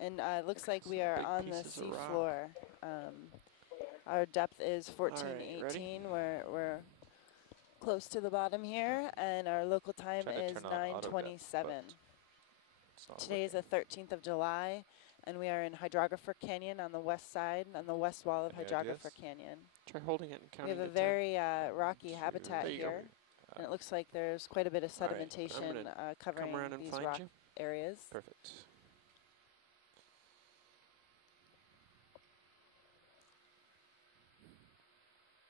And it looks like we are Big on the pieces of sea rock. floor. Our depth is All right, 1418. We're close to the bottom here, and our local time is 9:27. Today is the 13th of July, and we are in Hydrographer Canyon on the west side, on the west wall of Hydrographer Canyon. Try holding it and We counting have a to very 10. rocky habitat There you here, go. and it looks like there's quite a bit of All right, sedimentation come covering around and these find rock you. areas. Perfect.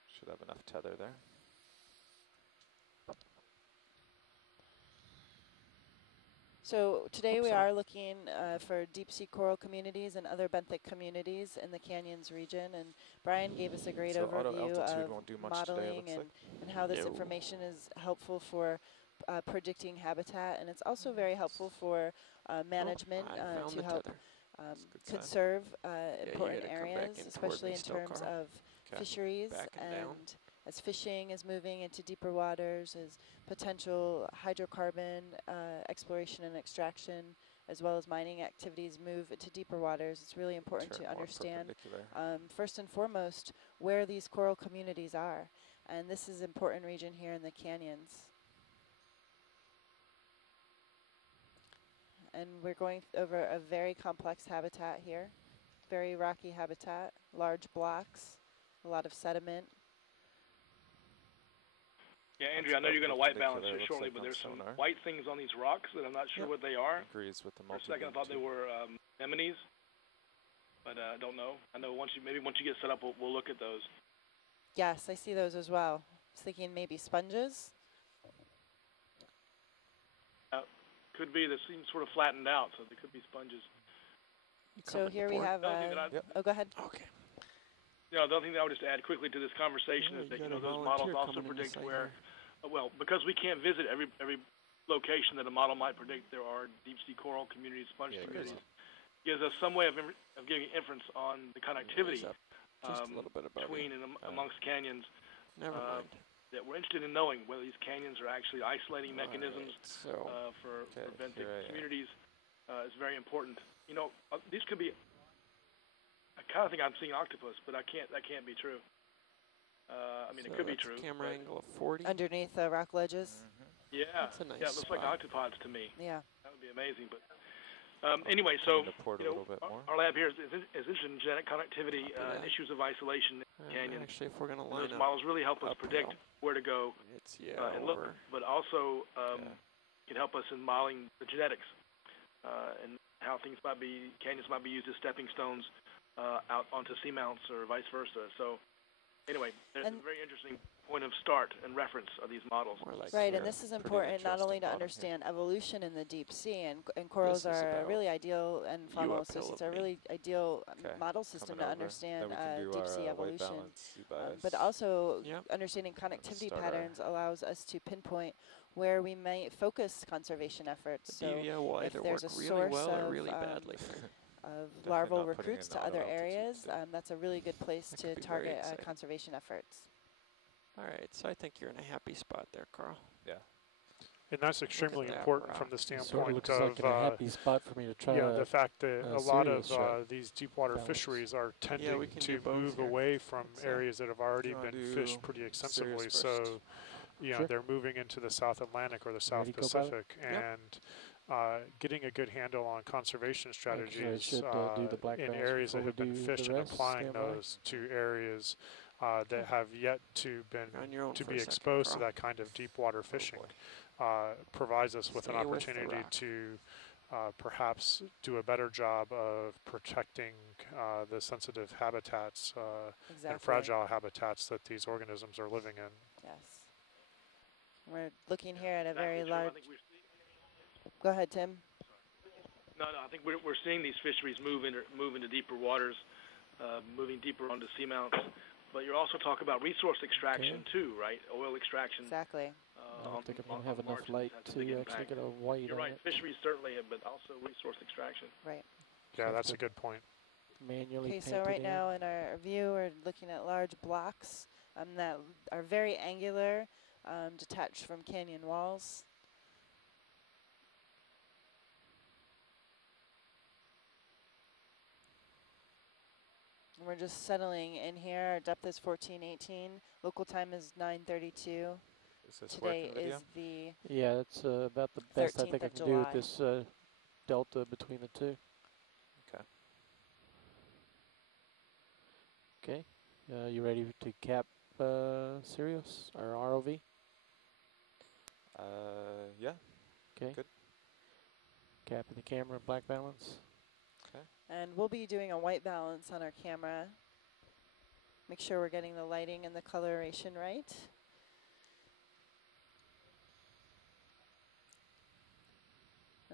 Should have enough tether there. So today we are looking for deep sea coral communities and other benthic communities in the canyons region, and Brian gave us a great overview of modeling and how this information is helpful for predicting habitat, and it's also very helpful for management to help conserve important areas, especially in terms of fisheries, and as fishing is moving into deeper waters, as potential hydrocarbon exploration and extraction, as well as mining activities move to deeper waters, it's really important to understand, first and foremost, where these coral communities are. And this is an important region here in the canyons. And we're going over a very complex habitat here, very rocky habitat, large blocks, a lot of sediment. Yeah, Andrew, I know you're going to white balance here shortly, but there's some white things on these rocks that I'm not sure what they are. Agrees with the For a second, I thought they were anemones, but I don't know. I know maybe once you get set up, we'll look at those. Yes, I see those as well. I was thinking maybe sponges. Could be. They seem sort of flattened out, so they could be sponges. So here we have. Oh, go ahead. Okay. Yeah, the other thing that I would just add quickly to this conversation is that those models also predict where, well, because we can't visit every location that a model might predict, there are deep sea coral communities, sponge communities. Gives us some way of giving inference on the connectivity between and amongst canyons. Never mind. That we're interested in knowing whether these canyons are actually isolating mechanisms for benthic communities is very important. You know, these could be. I kind of think I'm seeing octopus, but that can't be true. I mean, it could be true. Camera angle of 40 underneath the rock ledges. Yeah, that's a nice it looks like octopods to me. Yeah, that would be amazing. But anyway, so our lab here is interested in genetic connectivity, issues of isolation in canyons. Actually, if we're going to line those models really help us predict where to go and look, but also can help us in modeling the genetics and how canyons might be used as stepping stones out onto seamounts or vice versa. So anyway, there's a very interesting point of start and reference of these models. Right, and this is important not only to understand evolution in the deep sea, and corals are a really ideal, and faunal associates are a really ideal model system to understand deep sea evolution. But also understanding connectivity patterns allows us to pinpoint where we might focus conservation efforts. So if there's a source of larval recruits to other areas, that's a really good place to target conservation efforts. All right, so I think you're in a happy spot there, Carl. Yeah. And that's extremely important from the standpoint of like a happy spot for me to try the fact that a lot of these deep water fisheries are tending to move away from areas that have already been fished pretty extensively. So, they're moving into the South Atlantic or the South Pacific, and getting a good handle on conservation strategies in areas that have been fished and applying those to areas that have yet to be exposed to that kind of deep water fishing provides us with an opportunity to perhaps do a better job of protecting the sensitive habitats and fragile habitats that these organisms are living in. Yes. We're looking here at a very large... Go ahead, Tim. No, I think we're seeing these fisheries move into deeper waters, moving deeper onto seamounts. But you're also talking about resource extraction too, right? Oil extraction. Exactly. I don't think I'm going to have enough light to actually get a white You're right. Fisheries certainly have, but also resource extraction. Right. Yeah, that's a good point. Manually. Okay, so right now in our view, we're looking at large blocks that are very angular, detached from canyon walls. We're just settling in here. Our depth is 1418. Local time is 9:32. Is this Today working video? is the Yeah, that's about the best I think I can do with this delta between the two. Okay. Okay. You ready to cap Sirius or ROV? Yeah. Okay. Good. Capping the camera, black balance. Okay. And we'll be doing a white balance on our camera. Make sure we're getting the lighting and the coloration right.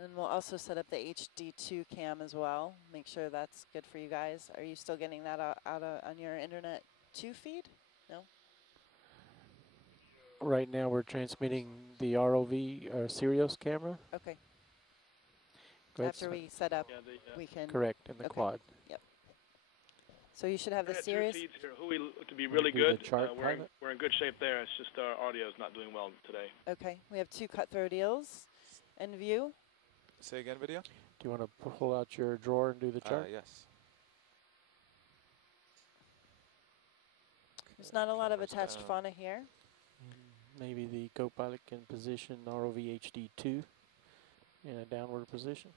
And we'll also set up the HD2 cam as well. Make sure that's good for you guys. Are you still getting that out on your internet 2 feed? No? Right now we're transmitting the ROV or Sirius camera. Okay. Go After we set up, we can... Correct, in the quad. Yep. So you should have the Sirius. Sirius. Feeds here. We look to be really good. Chart we're in good shape there. It's just our audio is not doing well today. Okay. We have 2 cutthroat eels in view. Say again, video? Do you want to pull out your drawer and do the chart? Yes. There's not a lot of attached fauna here. Maybe the co-pilot can position ROV HD2 in a downward position.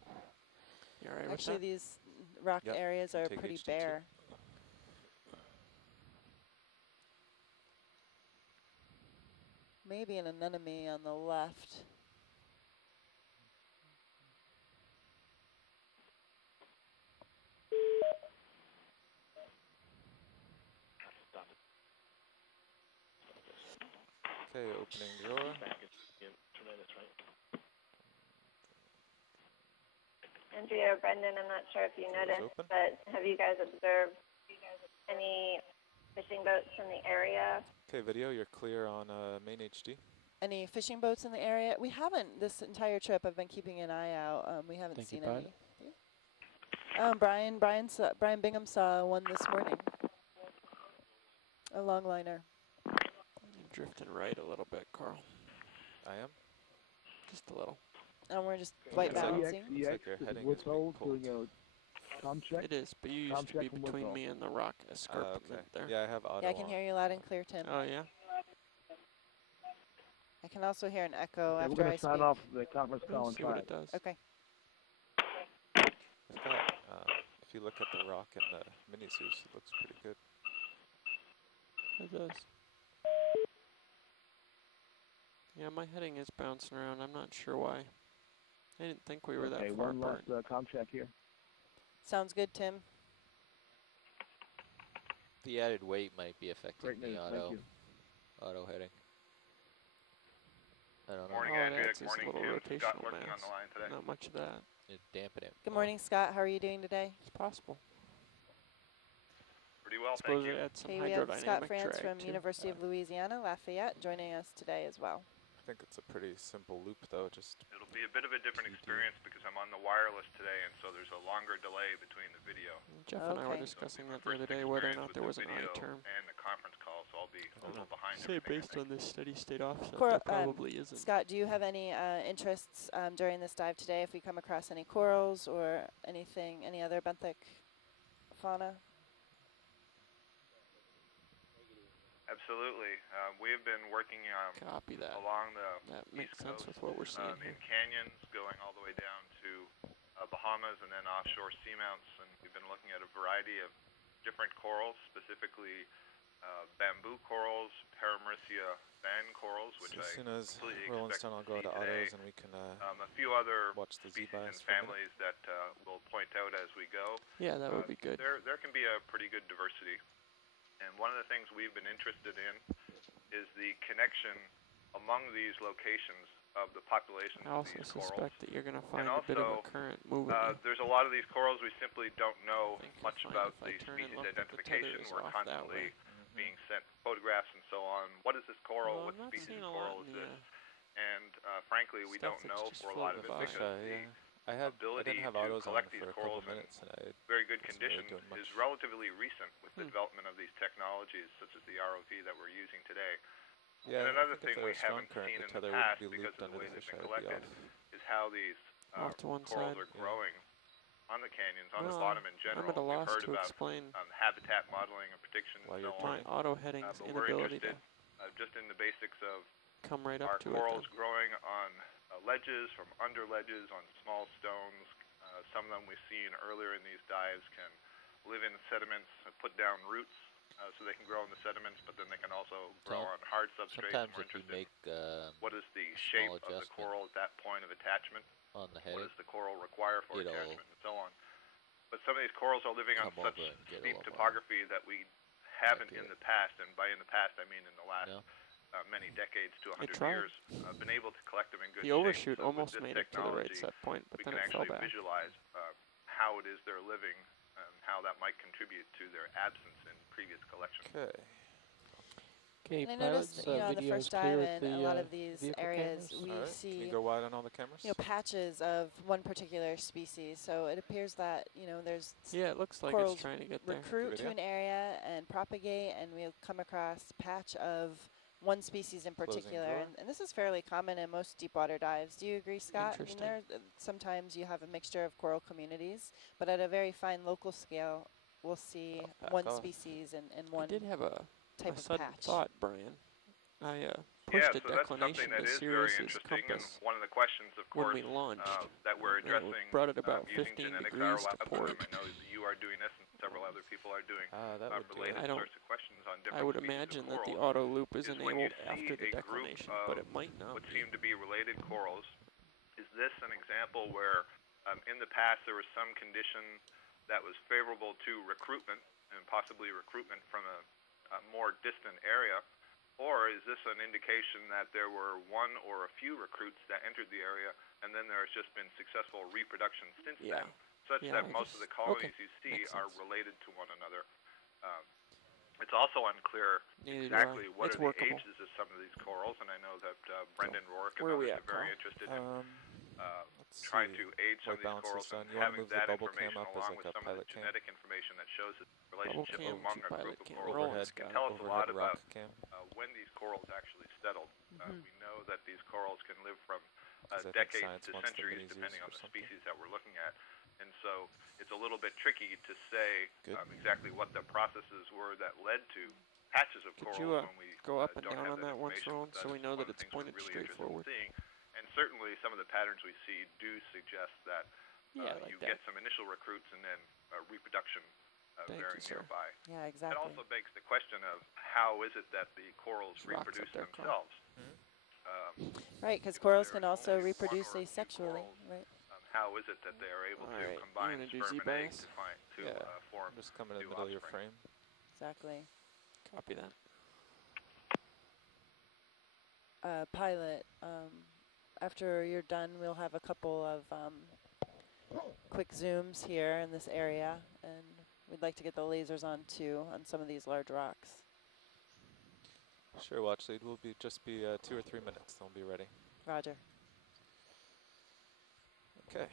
You all right Actually, with that? these rock areas are pretty HD2. bare. Maybe an anemone on the left. Okay, opening drawer. Andrea or Brendan, I'm not sure if you noticed, but have you guys observed any fishing boats from the area? Okay, video, you're clear on main HD. Any fishing boats in the area? We haven't this entire trip. I've been keeping an eye out. We haven't seen any. Brian Bingham saw one this morning. A longliner. You're drifting right a little bit, Carl. I am? Just a little. And we're just white balancing. Looks like your heading is being pulled. It is, but you used to be between me and the rock escarpment there. Yeah, I have auto Yeah, I can hear you loud and clear, Tim. Oh, yeah? I can also hear an echo after we're I going to sign off the conference call and see try what it does. Okay. I've got, if you look at the rock and the mini Zeus, it looks pretty good. It does. Yeah, my heading is bouncing around. I'm not sure why. I didn't think we were that far apart. One last com check here. Sounds good, Tim. The added weight might be affecting the auto heading. I don't know. Morning, Andrea. Good morning, Tim. Scott working on the line today. Not much of that. It'd dampen it. Good morning, Scott. How are you doing today? It's possible. Pretty well, thank you. Okay, we have Scott France from University of Louisiana, Lafayette, joining us today as well. I think it's a pretty simple loop, though. It'll be a bit of a different experience because I'm on the wireless today, and so there's a longer delay between the video. Jeff and I were discussing that the other day, whether or not there was an I term. And the conference call, so I'll be a little behind. Say based on this steady state offset, there probably isn't. Scott, do you have any interests during this dive today? If we come across any corals or anything, any other benthic fauna? Absolutely. We have been working Copy that. along the that makes East sense Coast, with what we're seeing in canyons, going all the way down to Bahamas and then offshore seamounts. And we've been looking at a variety of different corals, specifically bamboo corals, Paramaricia fan corals, which so as soon as rolling's done, I'll go to autos and we can a few other watch the species and Z-bias families that we'll point out as we go. Yeah, that would be good. There can be a pretty good diversity. And one of the things we've been interested in is the connection among these locations of the populations I of also these corals. suspect that you're going to find and a bit of also, a current moving. There's a lot of these corals we simply don't know much about if I the turn and species look at the identification. tethers We're off that constantly way. being sent photographs and so on. What is this coral? Well, What I'm not species seeing of a coral lot is in this? And frankly, we stuff don't know that's for a just lot of it floating because I ability didn't have to autos on collect for these a couple corals in minutes, and I very good wasn't conditions really doing is much. relatively recent with the development of these technologies such as the ROV that we're using today. Yeah, and another I think thing if we there was strong haven't current, seen the in the tether past would be because looped of the under way the they've fish. been I would be collected off. is how these Off to one corals side. are growing. on the canyons, on the bottom in general. I'm at a loss We've heard to about explain habitat modeling and prediction and so on. my auto heading's but we're inability interested to just in the basics of come right our up to corals it. growing on ledges, from under ledges, on small stones. Some of them we've seen earlier in these dives can live in sediments, put down roots so they can grow in the sediments, but then they can also grow on hard substrates. Sometimes We're if we interested make what is the shape of the coral at that point of attachment, on the heading, what does the coral require for attachment, and so on. But some of these corals are living on such steep topography that we haven't in the past, and by in the past I mean in the last many decades to 100 years, been able to collect them in good shape. The overshoot so almost made it to the right set point, but then it fell back. We can actually visualize how it is they're living and how that might contribute to their absence in previous collections. Okay. Okay, and I noticed, on the first dive in a lot of these areas, we see, can you go wide on all the cameras? Patches of one particular species. So it appears that, there's it looks like corals it's trying to get there. recruit to an area and propagate, and we'll come across a patch of one species in particular. And this is fairly common in most deep water dives. Do you agree, Scott? I mean, sometimes you have a mixture of coral communities, but at a very fine local scale, we'll see one species and one I did have a sudden patch. thought, Brian. I pushed a declination as serious as compass one of the questions, of course, when we launched, that we're addressing, and it brought it about using 15 genetics degrees to I port. know that you are doing this, and several other people are doing related I sorts of questions on different I would species imagine of that the corals. auto loop is when enabled you see after the a declination, group but it might not what be. seem to be related corals. Is this an example where in the past there was some condition that was favorable to recruitment, and possibly recruitment from a more distant area? Or is this an indication that there were one or a few recruits that entered the area, and then there has just been successful reproduction since then, such that most of the colonies you see are related to one another? It's also unclear exactly what are the ages of some of these corals, and I know that Brendan Rourke and others are very interested in trying to age some of these corals, and having that information along with some of the genetic information that shows the relationship among a group of corals can tell us a lot about when these corals actually settled. We know that these corals can live from decades to centuries depending on the species that we're looking at, and so it's a little bit tricky to say exactly what the processes were that led to patches of corals when we go up and don't down have on that one, so we know that it's pointed really straight forward. And certainly some of the patterns we see do suggest that you get some initial recruits and then reproduction very nearby. Yeah, exactly. It also begs the question of how is it that the corals reproduce themselves? Right, because corals can also reproduce asexually, right? How is it that they are able to combine sperm and egg to form just come in the middle of your frame. Exactly. Copy that. Pilot, after you're done, we'll have a couple of quick zooms here in this area, and we'd like to get the lasers on too on some of these large rocks. Sure, watch lead. We'll just be 2 or 3 minutes. Then we'll be ready. Roger. Okay.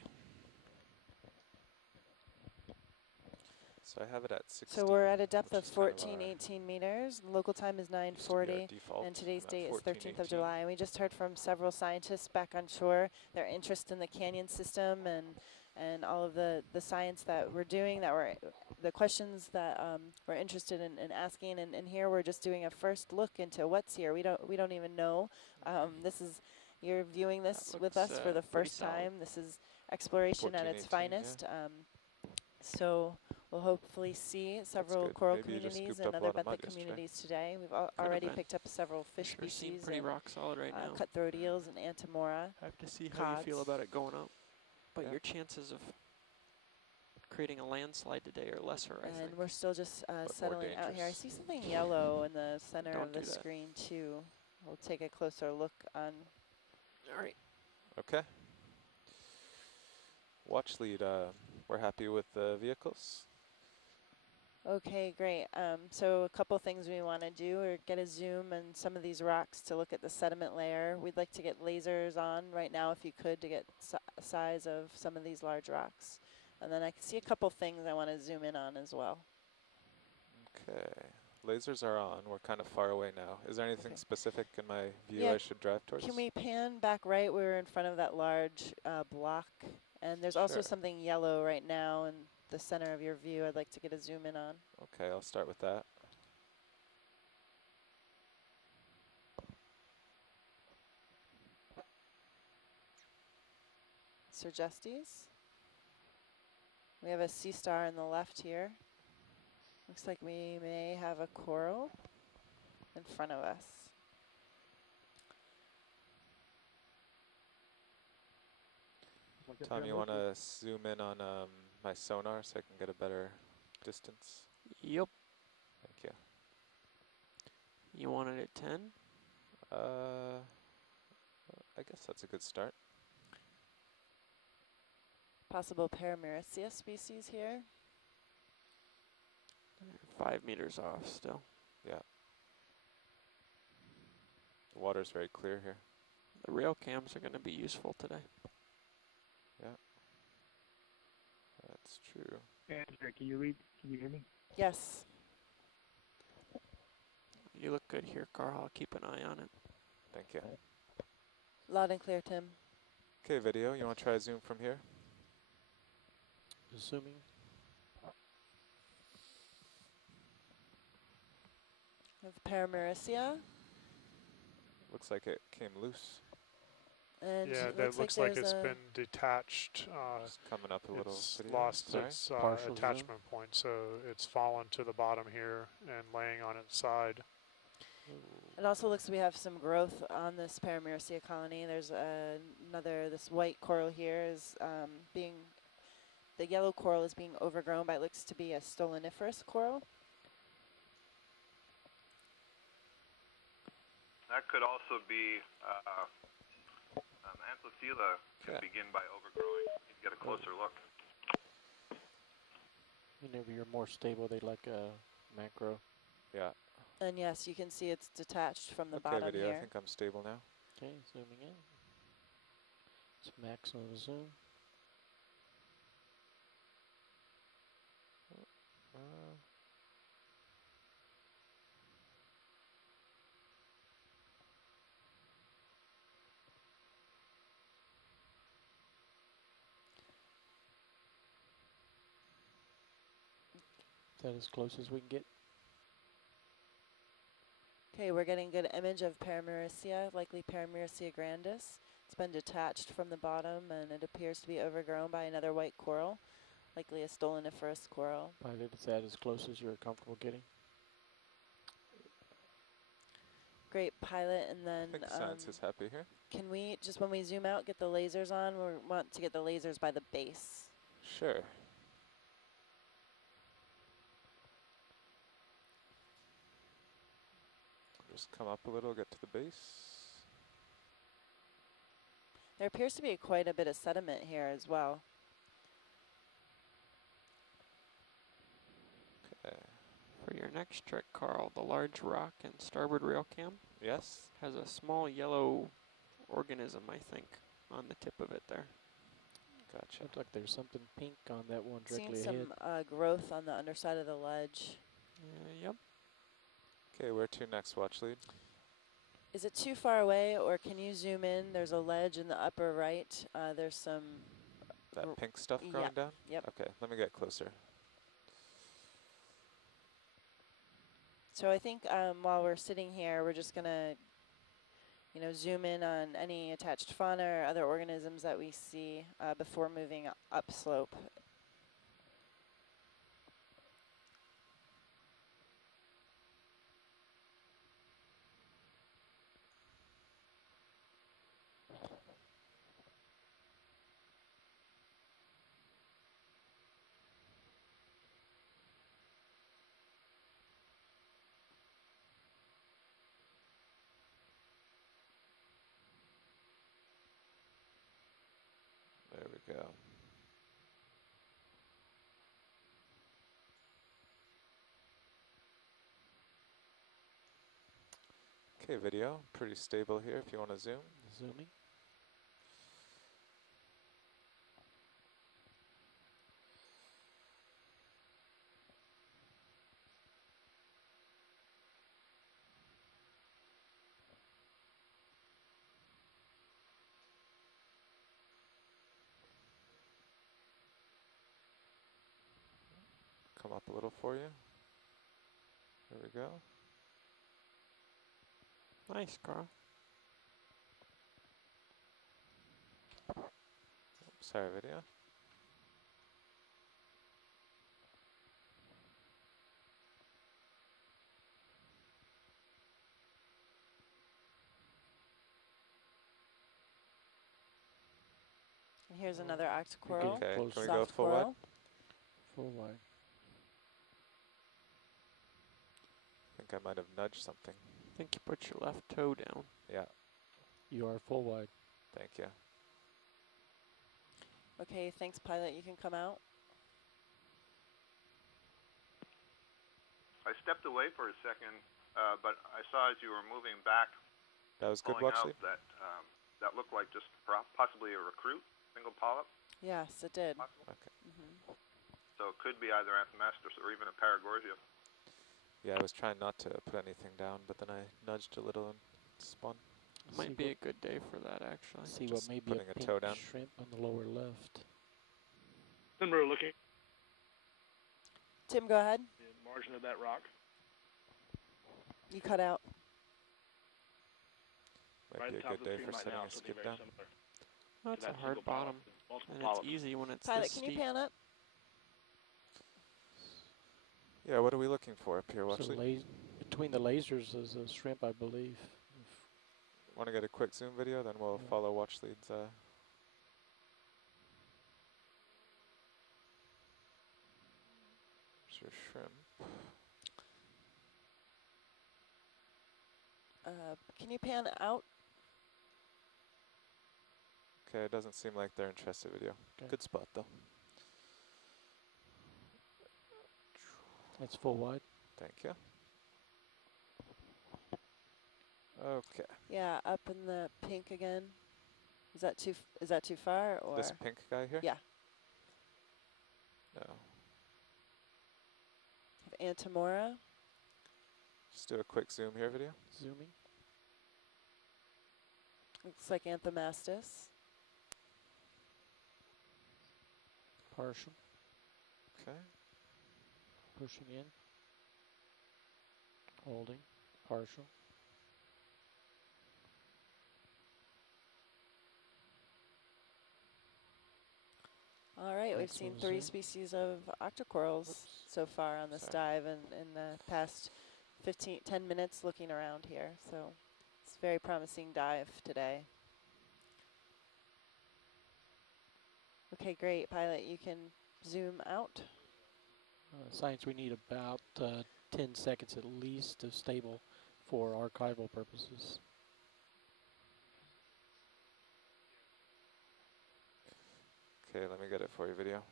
So I have it at 16. So we're at a depth of 14, 18 meters. Local time is 9:40, and today's date is 13th of July. And we just heard from several scientists back on shore, their interest in the canyon system and all of the science that we're doing, the questions that we're interested in asking. And here we're just doing a first look into what's here. We don't even know. You're viewing this with us for the first time. This is exploration at its finest. So we'll hopefully see several coral communities and other benthic communities today. We've already picked up several fish species, pretty rock solid right now. Cutthroat eels and Antimora. I have to see how you feel about it going up. But your chances of creating a landslide today are lesser, I think. And we're still just settling out here. I see something yellow in the center of the screen too. We'll take a closer look on. All right. Okay. Watch lead. We're happy with the vehicles. Okay, great. So a couple things we want to do are get a zoom on some of these rocks to look at the sediment layer. We'd like to get lasers on right now, if you could, to get size of some of these large rocks. And then I can see a couple things I want to zoom in on as well. Okay. Lasers are on. We're kind of far away now. Is there anything specific in my view I should drive towards? Can we pan back right? We were in front of that large block And there's also something yellow right now in the center of your view I'd like to get a zoom in on. Okay, I'll start with that. Sergestes. We have a sea star in the left here. Looks like we may have a coral in front of us. Tom, you want to zoom in on my sonar so I can get a better distance? Yep. Thank you. You want it at 10? I guess that's a good start. Possible Paramyrissia species here. 5 meters off still. Yeah. The water's very clear here. The rail cams are going to be useful today. Yeah. That's true. Andrew, can you read? Can you hear me? Yes. You look good here, Carl. I'll keep an eye on it. Thank you. Loud and clear, Tim. Okay, video. You want to try a zoom from here? Zooming. Of Paramyrissia. Looks like it came loose. And yeah, that looks like it's been detached. Just coming up a little. It's lost its attachment point, so it's fallen to the bottom here and laying on its side. It also looks we have some growth on this Paramyrissia colony. There's this white coral here is the yellow coral is being overgrown by, it looks to be a stoloniferous coral. That could also be Anthophila can begin by overgrowing. You can get a closer look. Whenever you're more stable, they like a macro. Yeah. And yes, you can see it's detached from the okay, bottom video. here. I think I'm stable now. Okay, zooming in. It's maximum zoom. Is that as close as we can get? Okay, we're getting a good image of Paramyrissia, likely Paramyrissia grandis. It's been detached from the bottom and it appears to be overgrown by another white coral, likely a stoloniferous coral. Pilot, is that as close as you're comfortable getting? Great, Pilot, and then I think science is happy here. Can we, just when we zoom out, get the lasers on? We want to get the lasers by the base. Sure. Just come up a little, get to the base. There appears to be quite a bit of sediment here as well. Okay. For your next trick, Carl, the large rock and starboard rail cam yes has a small yellow organism, I think, on the tip of it there. Gotcha. Looks like there's something pink on that one directly Seeing ahead. some growth on the underside of the ledge. Yep. Okay, where to next, watch lead? Is it too far away, or can you zoom in? There's a ledge in the upper right. There's some... That pink stuff growing down? Yep. Okay, let me get closer. So I think while we're sitting here, we're just going to, zoom in on any attached fauna or other organisms that we see before moving upslope. There we go. Okay, video, pretty stable here if you want to zoom. Zooming. come up a little for you. There we go. Nice, Carl. Sorry, video. And here's another octocoral. Okay, can we go soft full coral. wide? Full wide. I think I might have nudged something. I think you put your left toe down. Yeah. You are full wide. Thank you. Okay, thanks, pilot. You can come out. I stepped away for a second, but I saw as you were moving back, that was good, pulling out, Watchley. that looked like just possibly a recruit, single polyp. Yes, it did. Okay. So it could be either Anthomastus or even a Paragorgia. Yeah, I was trying not to put anything down, but then I nudged a little and spun. Might be a good day for that, actually. See just what may be a putting a toe down. shrimp on the lower left. Then we're looking Tim, go ahead. at the margin of that rock. You cut out. Might Right be at a the top good of the day screen for right setting now, a so skid they're down. very similar. That's a that hard single bottom, multiple and polyps. it's easy when it's Pilot, this can you steep. pan up? Yeah, what are we looking for up here, So Watchley? between the lasers is a shrimp, I believe. Want to get a quick zoom video, then we'll follow Watchlead's. There's your shrimp. Can you pan out? Okay, it doesn't seem like they're interested video. Okay. Good spot though. That's full wide. Thank you. Okay. Yeah, up in the pink again. Is that too far or? This pink guy here? Yeah. No. Have Antimora. Just do a quick zoom here video. Zooming. Looks like Anthomastus. Partial. Okay. Pushing in. Holding. Partial. All right, we've Next seen one's 3 zoom. species of octocorals so far on this dive and in the past 10 minutes looking around here. So it's a very promising dive today. Okay, great. Pilot, you can zoom out. Science, we need about 10 seconds at least of stable for archival purposes. Okay, let me get it for you video.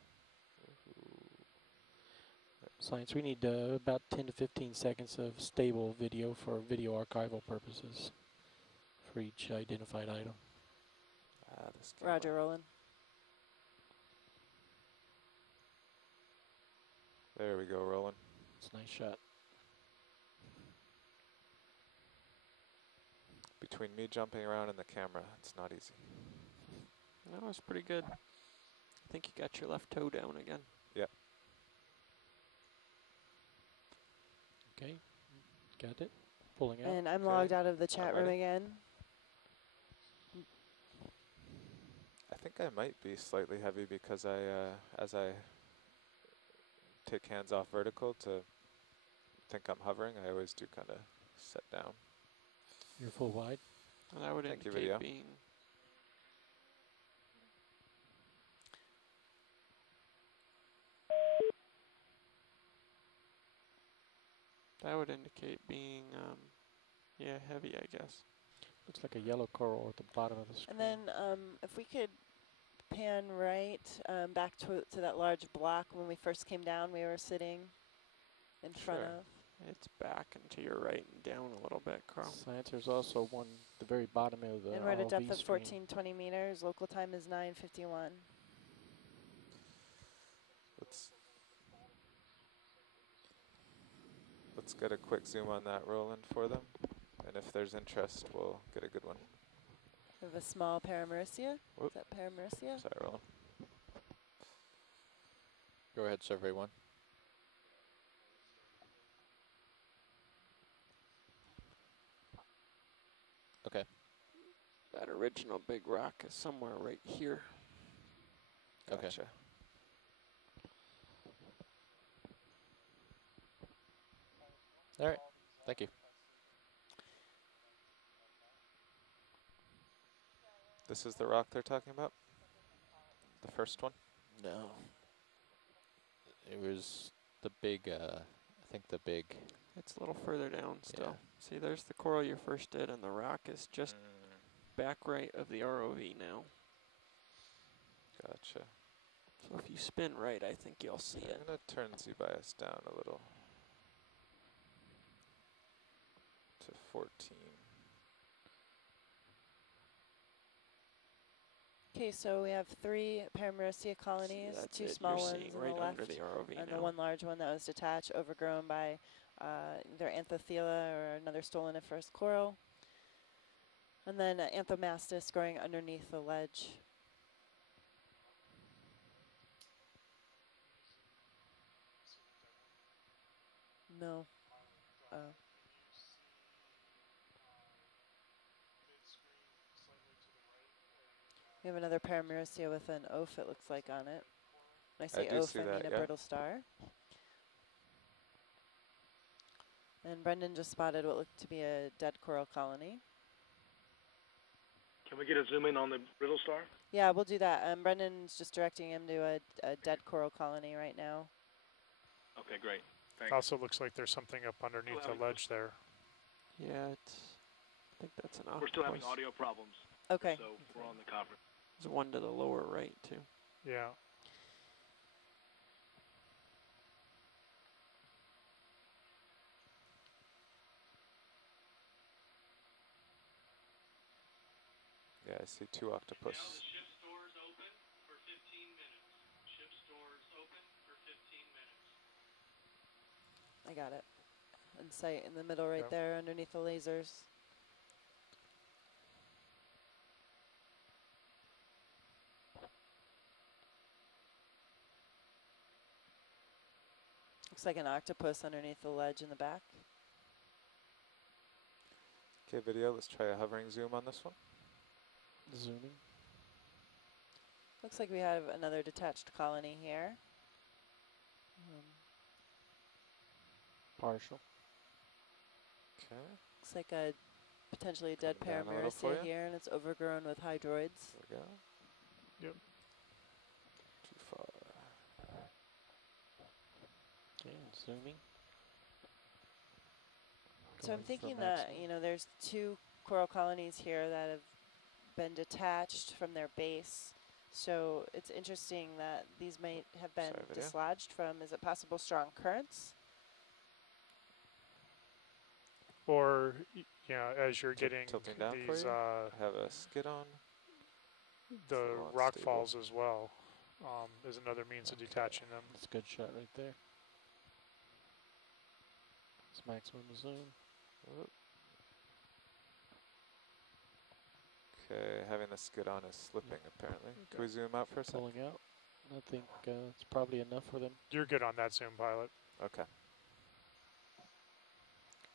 Science, we need about 10 to 15 seconds of stable video for video archival purposes for each identified item. Roger, Roland. There we go, Roland. It's a nice shot. Between me jumping around and the camera, it's not easy. That was pretty good. I think you got your left toe down again. Yep. Okay, got it. Pulling out. And I'm logged out of the chat room again. I think I might be slightly heavy because as I take hands off vertical to think I'm hovering, I always do kind of set down. You're full wide. And that would indicate being. That would indicate being, yeah, heavy, I guess. Looks like a yellow coral at the bottom of the screen. And then if we could pan right back to that large block when we first came down, we were sitting in front of. It's back and to your right and down a little bit, Carl. Science, there's also one at the very bottom of the And we're at a depth ROV of screen. 1420 meters. Local time is 9:51. Let's get a quick zoom on that, Roland, for them. And if there's interest, we'll get a good one. We have a small Paramerissia. Whoop. Is that Paramerissia? Sorry, Roland. Go ahead, survey 1. That original big rock is somewhere right here. Okay. Gotcha. All right. Thank you. This is the rock they're talking about? The first one? No. It was the big, I think the big... It's a little further down still. Yeah. See, there's the coral you first did, and the rock is just back right of the ROV now. Gotcha. So if you spin right, I think you'll see it. I'm going to turn Z-bias down a little to 14. Okay, so we have 3 Paramaricia colonies, 2 small ones on right the left, under the ROV and now. the 1 large one that was detached, overgrown by either Anthothela or another stoloniferous coral. And then Anthomastus growing underneath the ledge. No. We have another Paramaricia with an oaf, it looks like, on it. When I say oaf, I mean a brittle star. And Brendan just spotted what looked to be a dead coral colony. Can we get a zoom in on the brittle star? Yeah, we'll do that. Brendan's just directing him to a dead coral colony right now. Okay, great. Thanks. Also looks like there's something up underneath the ledge there. Yeah, I think that's an octopus. We're still having audio problems. Okay. So we're on the conference. There's one to the lower right, too. Yeah. Yeah, I see 2 octopus. Now the ship store is open for 15 minutes. Ship store is open for 15 minutes. I got it. In sight in the middle right there underneath the lasers. Looks like an octopus underneath the ledge in the back. Okay, video, let's try a hovering zoom on this one. Zooming. Looks like we have another detached colony here. Partial. Okay. Looks like a potentially dead Paramaricia here, and it's overgrown with hydroids. There we go. Yep. Too far. Okay, zooming. So I'm thinking that, you know, there's 2 coral colonies here that have been detached from their base. So it's interesting that these might have been dislodged from, is it possible, strong currents? Or, yeah, as you're getting tilting down these, for you. Have a skid on. The rock falls as well is another means of detaching them. That's a good shot right there. It's maximum zoom. Okay, having the skid on is slipping apparently. Can we zoom out for a second? Pulling out. I think it's probably enough for them. You're good on that zoom, pilot. Okay.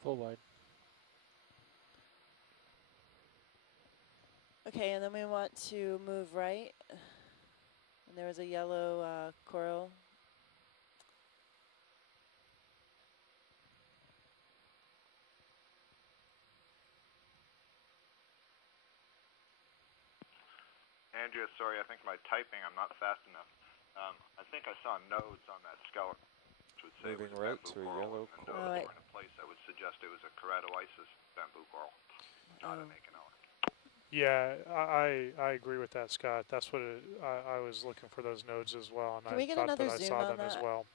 Full wide. Okay, and then we want to move right. And there was a yellow coral. Andrea, sorry, I think my typing, I'm not fast enough. I think I saw nodes on that skeleton, which would say moving it was right bamboo to a coral, yellow and the coral. nodes were in a place that would suggest it was a keratoisis bamboo coral, not an Okeanos. Yeah, I agree with that, Scott. That's what I was looking for, those nodes as well, and Can we get thought another that I zoom saw on them as that? well.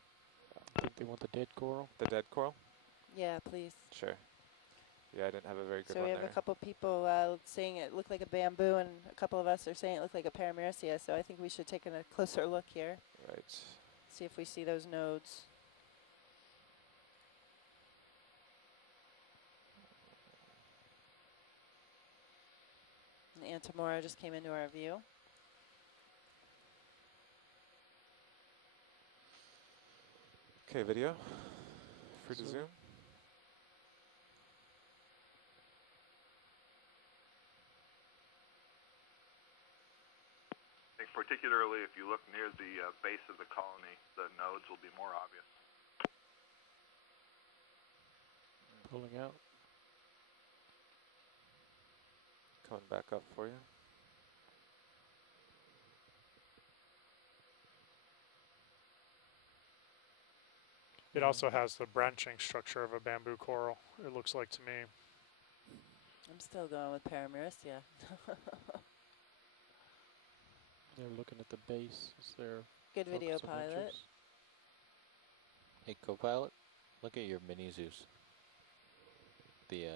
I think they want the dead coral. The dead coral? Yeah, please. Sure. Yeah, I didn't have a very good so one we have there. a couple people saying it looked like a bamboo, and a couple of us are saying it looked like a Paramaricia, so I think we should take a closer look here. Right. See if we see those nodes. And Antamora just came into our view. Okay, video. Free to zoom. particularly if you look near the base of the colony, the nodes will be more obvious. Pulling out. Coming back up for you. It also has the branching structure of a bamboo coral, it looks like to me. I'm still going with Paramaricia. They're looking at the base. Is there good video pilot? Hey, co-pilot, look at your mini Zeus. The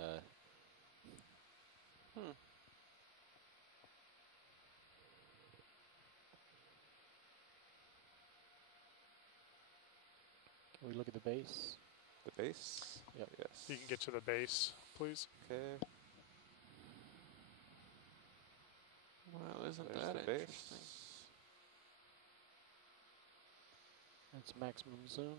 Can we look at the base? The base? Yep. Yes. You can get to the base, please. Okay. Well, isn't There's that the interesting? base. That's maximum zoom.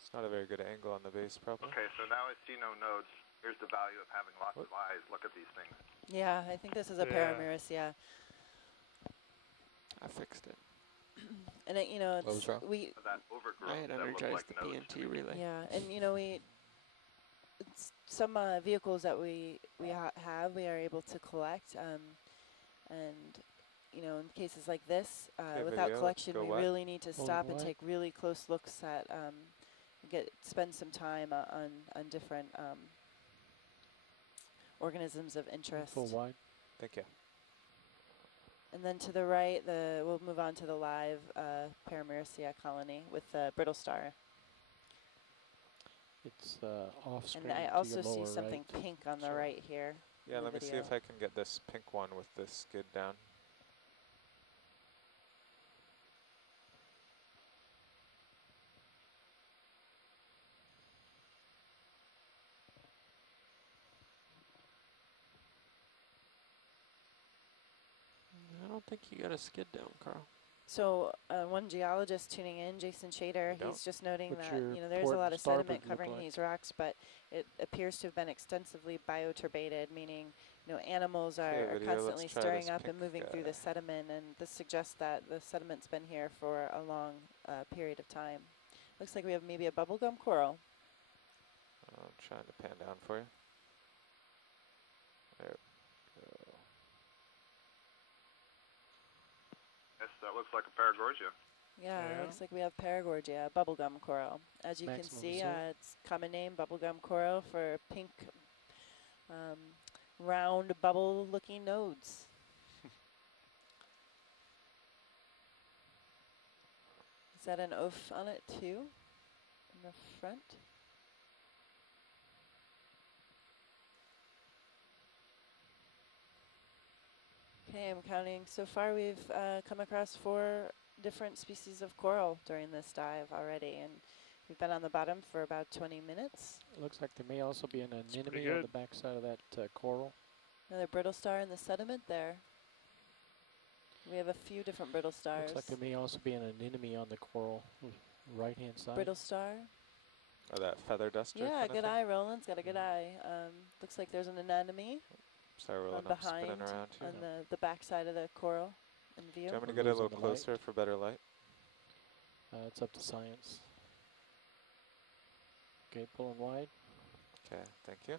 It's not a very good angle on the base, probably. Okay, so now I see no nodes. Here's the value of having lots of eyes. Look at these things. Yeah, I think this is a Paramaricia. I fixed it. And it, you know, it's what was wrong? I had energized the PNT relay. Yeah, and you know, some vehicles that we have, we are able to collect, and you know, in cases like this, without collection, we really need to stop and take really close looks at, spend some time on different organisms of interest. Full wide. Thank you. And then to the right, we'll move on to the live Paramaricia colony with the brittle star. It's off screen. And I also see something pink on the right here. Yeah, let me see if I can get this pink one with this skid down. I don't think you got a skid down, Carl. So one geologist tuning in, Jason Shader, he's just noting that there's a lot of sediment covering these rocks, but it appears to have been extensively bioturbated, meaning animals are constantly stirring up and moving through the sediment, and this suggests that the sediment's been here for a long period of time. Looks like we have maybe a bubblegum coral. I'm trying to pan down for you. There we go. Yes, that looks like a Paragorgia. Yeah, it looks like we have Paragorgia, bubblegum coral. As you can see, it's common name, bubblegum coral, for pink, round, bubble-looking nodes. Is that an oaf on it too, in the front? Okay, I'm counting. So far we've come across 4 different species of coral during this dive already, and we've been on the bottom for about 20 minutes. It looks like there may also be an anemone on the backside of that coral. Another brittle star in the sediment there. We have a few different brittle stars. Looks like there may also be an anemone on the coral, right-hand side. Brittle star. Oh, that feather duster. Yeah, good eye. Roland's got a good eye. Looks like there's an anemone. Sorry, Roland, behind I'm spinning around here. On the back side of the coral in view. Do you want me to get a little closer for better light? It's up to science. Okay, pulling wide. Okay, thank you.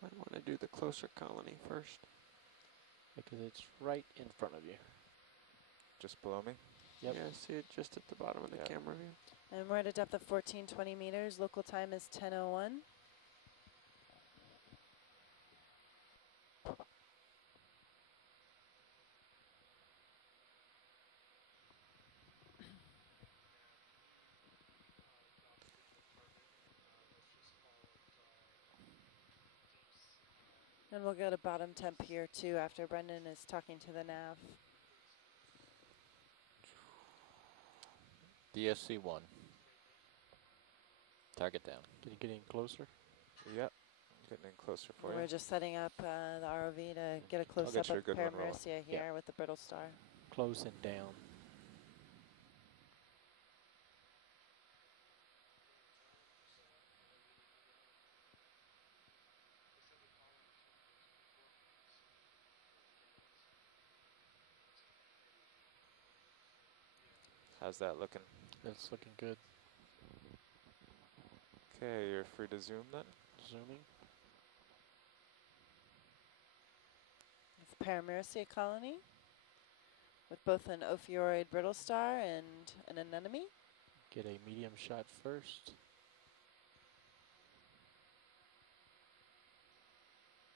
Might want to do the closer colony first. Because it's right in front of you. Just below me? Yep. Yeah, I see it just at the bottom of the camera view. And we're at a depth of 1420 meters. Local time is 10:01. And we'll go to bottom temp here too after Brendan is talking to the nav. DSC-1. Target down. Can you get in closer? Yep, I'm getting in closer for you. We're just setting up the ROV to get a close-up of Paramaricia here with the brittle star. Close and down. How's that looking? That's looking good. Okay, you're free to zoom then. Zooming. It's Paramecia colony with both an ophiuroid brittle star and an anemone. Get a medium shot first.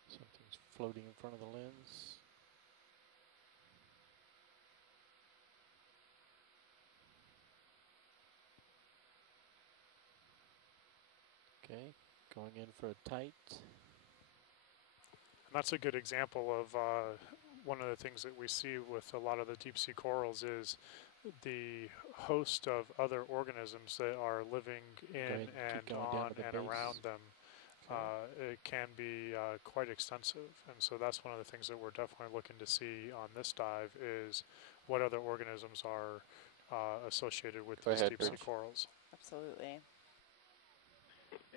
Something's floating in front of the lens. Okay, going in for a tight. And that's a good example of one of the things that we see with a lot of the deep sea corals is the host of other organisms that are living in and on and around them. It can be quite extensive, and so that's one of the things that we're definitely looking to see on this dive is what other organisms are associated with these deep sea corals. Absolutely.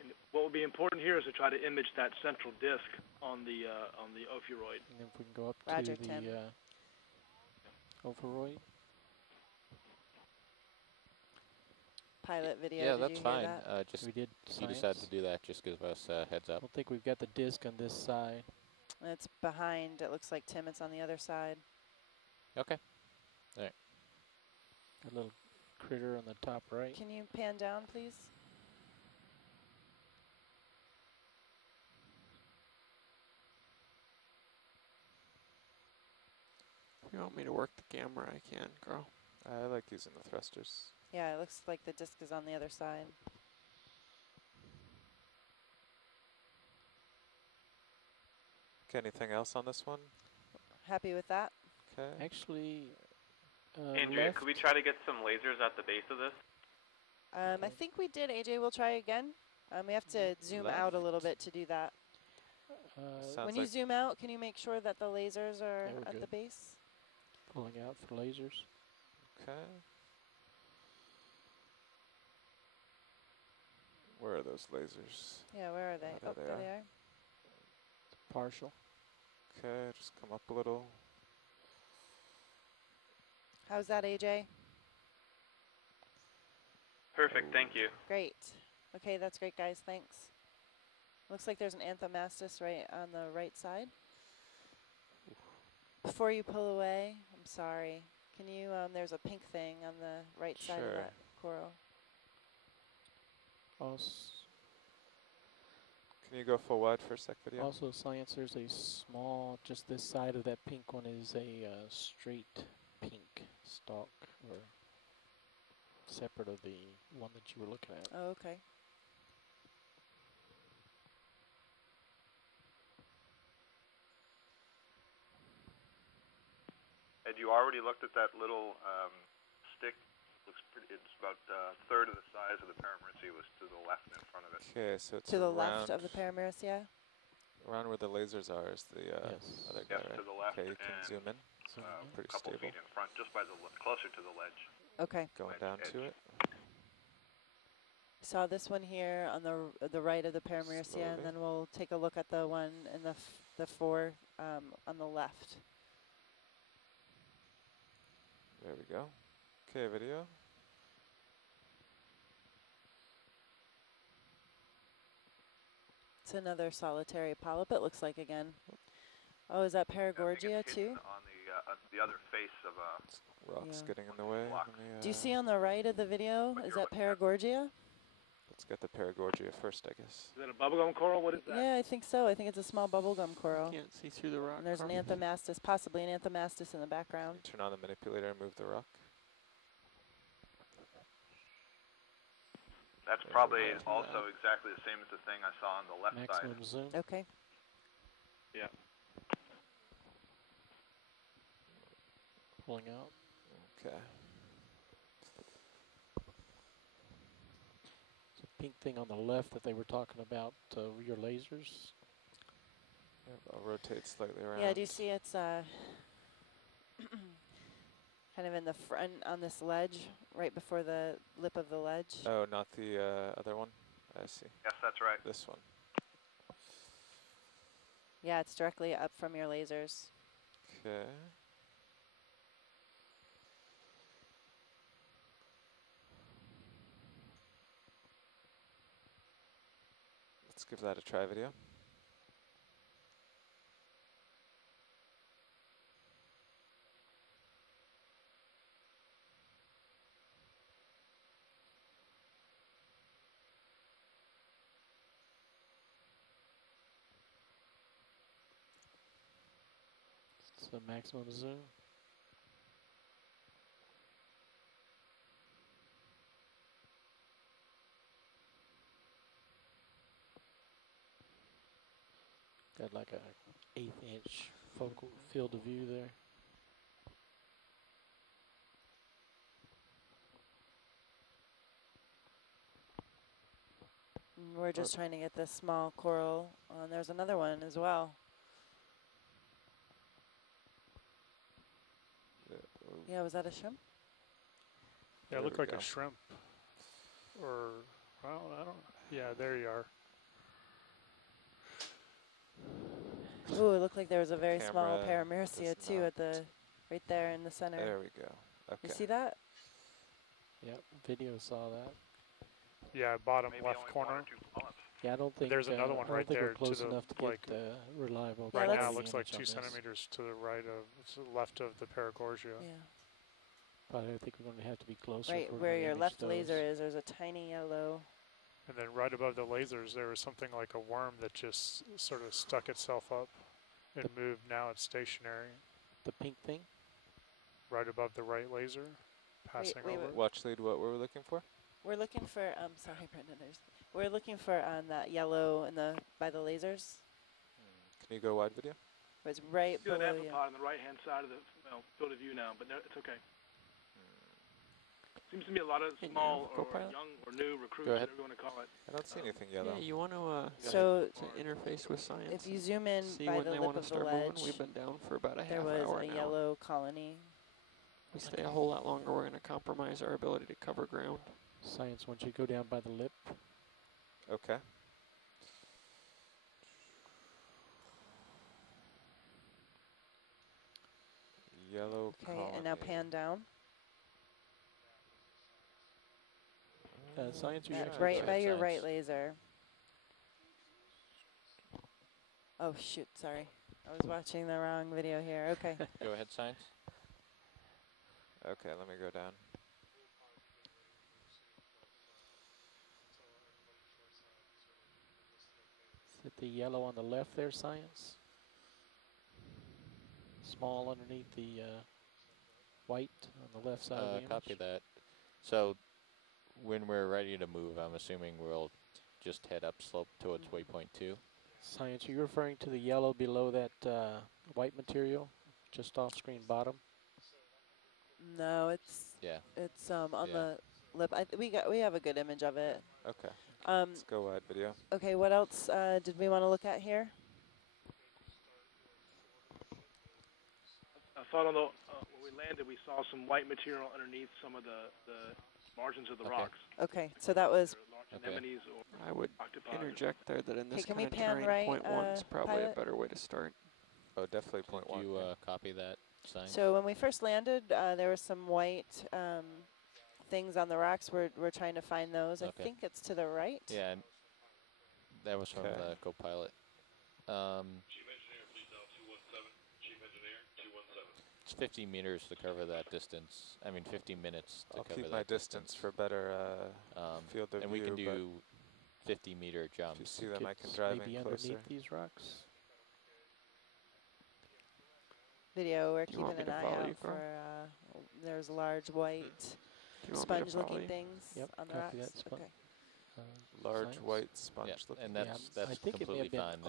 And what will be important here is to try to image that central disc on the ophiuroid. And if we can go up Roger, to the ophiuroid. Pilot video. Yeah, did that's you hear fine. that? Just we did he decided to do that. Just give us a heads up. I don't think we've got the disc on this side. It's behind. It looks like Tim. It's on the other side. Okay. All right. A little critter on the top right. Can you pan down, please? If you want me to work the camera, I can, girl. I like using the thrusters. Yeah, it looks like the disc is on the other side. Okay, anything else on this one? Happy with that? Okay. Actually, Andrea, could we try to get some lasers at the base of this? I think we did. AJ, we'll try again. We have to zoom out a little bit to do that. When you zoom out, can you make sure that the lasers are at the base? Pulling out for lasers. Okay. Where are those lasers? Yeah, where are they? There there they are. Partial. Okay, just come up a little. How's that, AJ? Perfect, thank you. Great. Okay, that's great, guys. Thanks. Looks like there's an anthomastus right on the right side. Before you pull away, I'm sorry. Can you, there's a pink thing on the right side of that coral. Can you go full wide for a sec video? Also, science, there's a small, just this side of that pink one is a straight pink stalk, or separate of the one that you were looking at. Oh, okay. Had you already looked at that little stick? Looks pretty. It's about a third of the size of the Paramecia. Was to the left in front of it. Okay, so it's to the left of the Paramecia. Around where the lasers are is the other guy, right? To the left. Okay, you can zoom in. Pretty couple stable. feet in front, just by the closer to the ledge. Okay. Going down to it. Saw this one here on the right of the Paramecia, and then we'll take a look at the one in the four on the left. There we go. Okay, video. It's another solitary polyp, it looks like again. Oh, is that Paragorgia too? On the other face of rocks getting in the way. Do you see on the right of the video? Is that Paragorgia? Let's get the Paragorgia first, I guess. Is that a bubblegum coral? What is that? Yeah, I think so. I think it's a small bubblegum coral. You can't see through the rock. And there's an anthomastus, possibly an anthomastus in the background. Turn on the manipulator and move the rock. That's probably also exactly the same as the thing I saw on the left side. Maximum zoom. Okay. Yeah. Pulling out. Okay. It's a pink thing on the left that they were talking about, your lasers. I'll rotate slightly around. Yeah, do you see it's kind of in the front on this ledge, right before the lip of the ledge? Oh, not the other one? I see. Yes, that's right. This one. Yeah, it's directly up from your lasers. Okay. Let's give that a try, video. It's the maximum zoom. Got like a 1/8" focal field of view there. We're just trying to get this small coral. And there's another one as well. Yeah, was that a shrimp? Yeah, it looked like a shrimp. Or, well, I don't, yeah, there you are. Ooh, it looked like there was a very small paramecium too at the, right there in the center. There we go. Okay. You see that? Yep, video saw that. Yeah, bottom left corner. Yeah, I don't think there's another one right there close to the enough to like get reliable. right now. It looks like 2 centimeters to the right of, to the left of the paragorgia. Yeah. Probably I think we're going to have to be closer. Right where your left laser is, there's a tiny yellow. And then right above the lasers, there was something like a worm that just sort of stuck itself up and moved. Now it's stationary. The pink thing? Right above the right laser, passing over. Watch lead, what were we looking for? We're looking for, sorry, Brendan, we're looking for that yellow in the, by the lasers. Can you go wide, video? It's right below you. you. On the right-hand side of the field of view now, but no, it's okay. Seems to be a lot of small or young or new recruits, whatever you want to call it. I don't see anything yellow. Yeah, you want to so interface with science. If you zoom in see by when the they lip want to of the start ledge, moving. We've been down for about a half there was hour a now. yellow colony. If we stay a whole lot longer, we're going to compromise our ability to cover ground. Science, once you go down by the lip. Okay. Yellow colony. And now pan down. Science, right by your right laser. Oh shoot, sorry. I was watching the wrong video here. Okay. Go ahead, science. Okay, let me go down. Is it the yellow on the left there, science? Small underneath the white on the left side of the image? Copy that. So when we're ready to move, I'm assuming we'll just head upslope towards waypoint 2. Science, are you referring to the yellow below that white material, just off screen bottom? No, it's on the lip. We have a good image of it. Okay. Let's go wide, video. Okay, what else did we want to look at here? I thought on the when we landed, we saw some white material underneath some of the margins of the rocks. Okay, so that was. Anemones or I would interject there that in this kind of pan terrain, right, point 1 is probably pilot? a better way to start. Oh, definitely point 1. Do you copy that sign? So when we first landed, there was some white things on the rocks. We're trying to find those. Okay. I think it's to the right. Yeah, that was from the co-pilot. Chief Engineer, please dial 217. Chief Engineer, 217. It's 50 meters to cover that distance. I mean, 50 minutes to I'll cover keep that my distance for better field of view. And we can do 50-meter jumps. If you see them, I can drive in closer. Underneath these rocks. Video, we're keeping an eye out for, there's large white sponge-looking things on the rocks. Okay. Large white sponge-looking. And that's completely fine.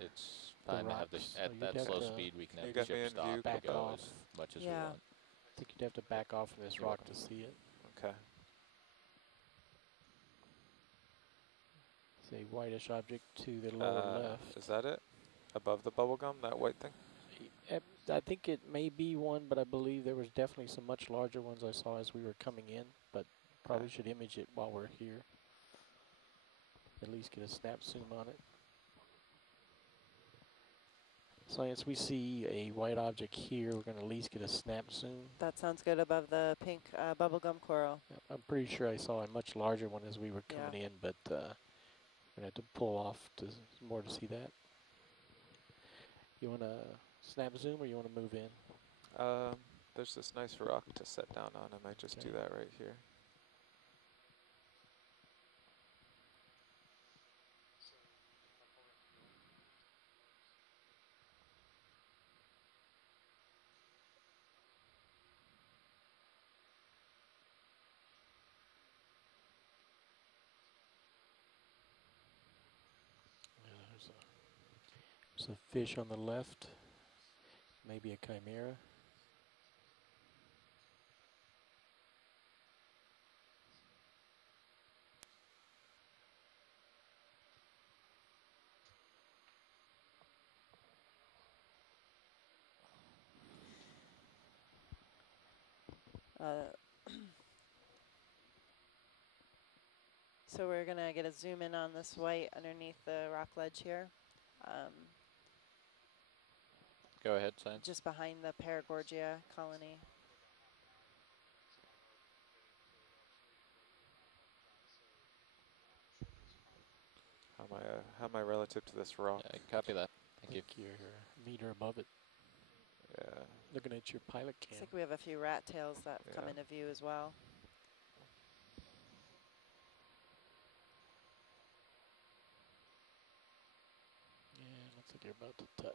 It's fine to have this at that slow speed. We can have the ship stop and go as much as we want. I think you'd have to back off from this rock to see it. Okay. It's a whitish object to the lower left. Is that it? Above the bubblegum, that white thing? I think it may be one, but I believe there was definitely some much larger ones I saw as we were coming in, but probably should image it while we're here. At least get a snap zoom on it. Science, we see a white object here. We're going to at least get a snap zoom. That sounds good above the pink bubblegum coral. I'm pretty sure I saw a much larger one as we were coming in, but We're gonna have to pull off to more to see that. You want to snap zoom or you want to move in? There's this nice rock to set down on. I might just do that right here. There's a fish on the left, maybe a chimera. So we're going to get a zoom in on this white underneath the rock ledge here. Go ahead, Science. Just behind the Paragorgia colony. How am I relative to this rock? Yeah, copy that. Thank you. You're a meter above it. Yeah. Looking at your pilot cam. Looks like we have a few rat tails that come into view as well. Yeah, looks like you're about to touch.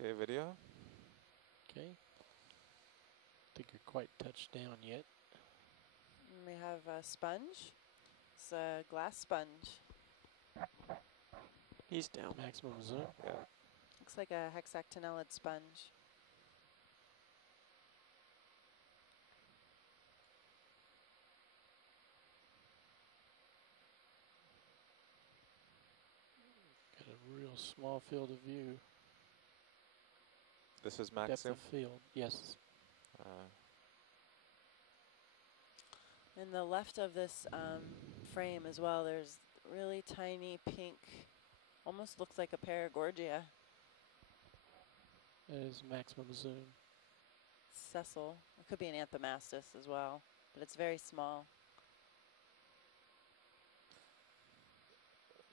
Okay, video. Okay. Think you're quite touched down yet. And we have a sponge. It's a glass sponge. He's down. Maximum zoom. Yeah. Looks like a hexactinellid sponge. Got a real small field of view. This is max Depth zoom? of field, yes. In the left of this frame as well, there's really tiny pink, almost looks like a Paragorgia. That is maximum zoom. Cecil. It could be an Anthomastus as well, but it's very small.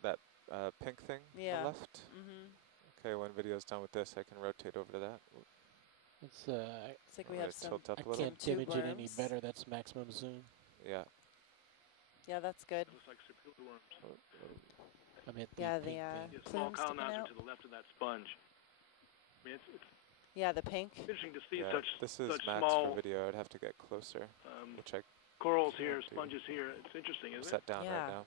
That pink thing on the left? Mm-hmm. Okay, when video's done with this, I can rotate over to that. It's like we have some. Tilt up a I little. can't image it any better. That's maximum zoom. Yeah. Yeah, that's good. Looks like super worms. I mean, the small plumes colonizer sticking out. to the left of that sponge. I mean, it's yeah, the pink. interesting to see This is such max small for video. I'd have to get closer, which I corals here, sponges here. It's interesting, isn't it? Set down right now.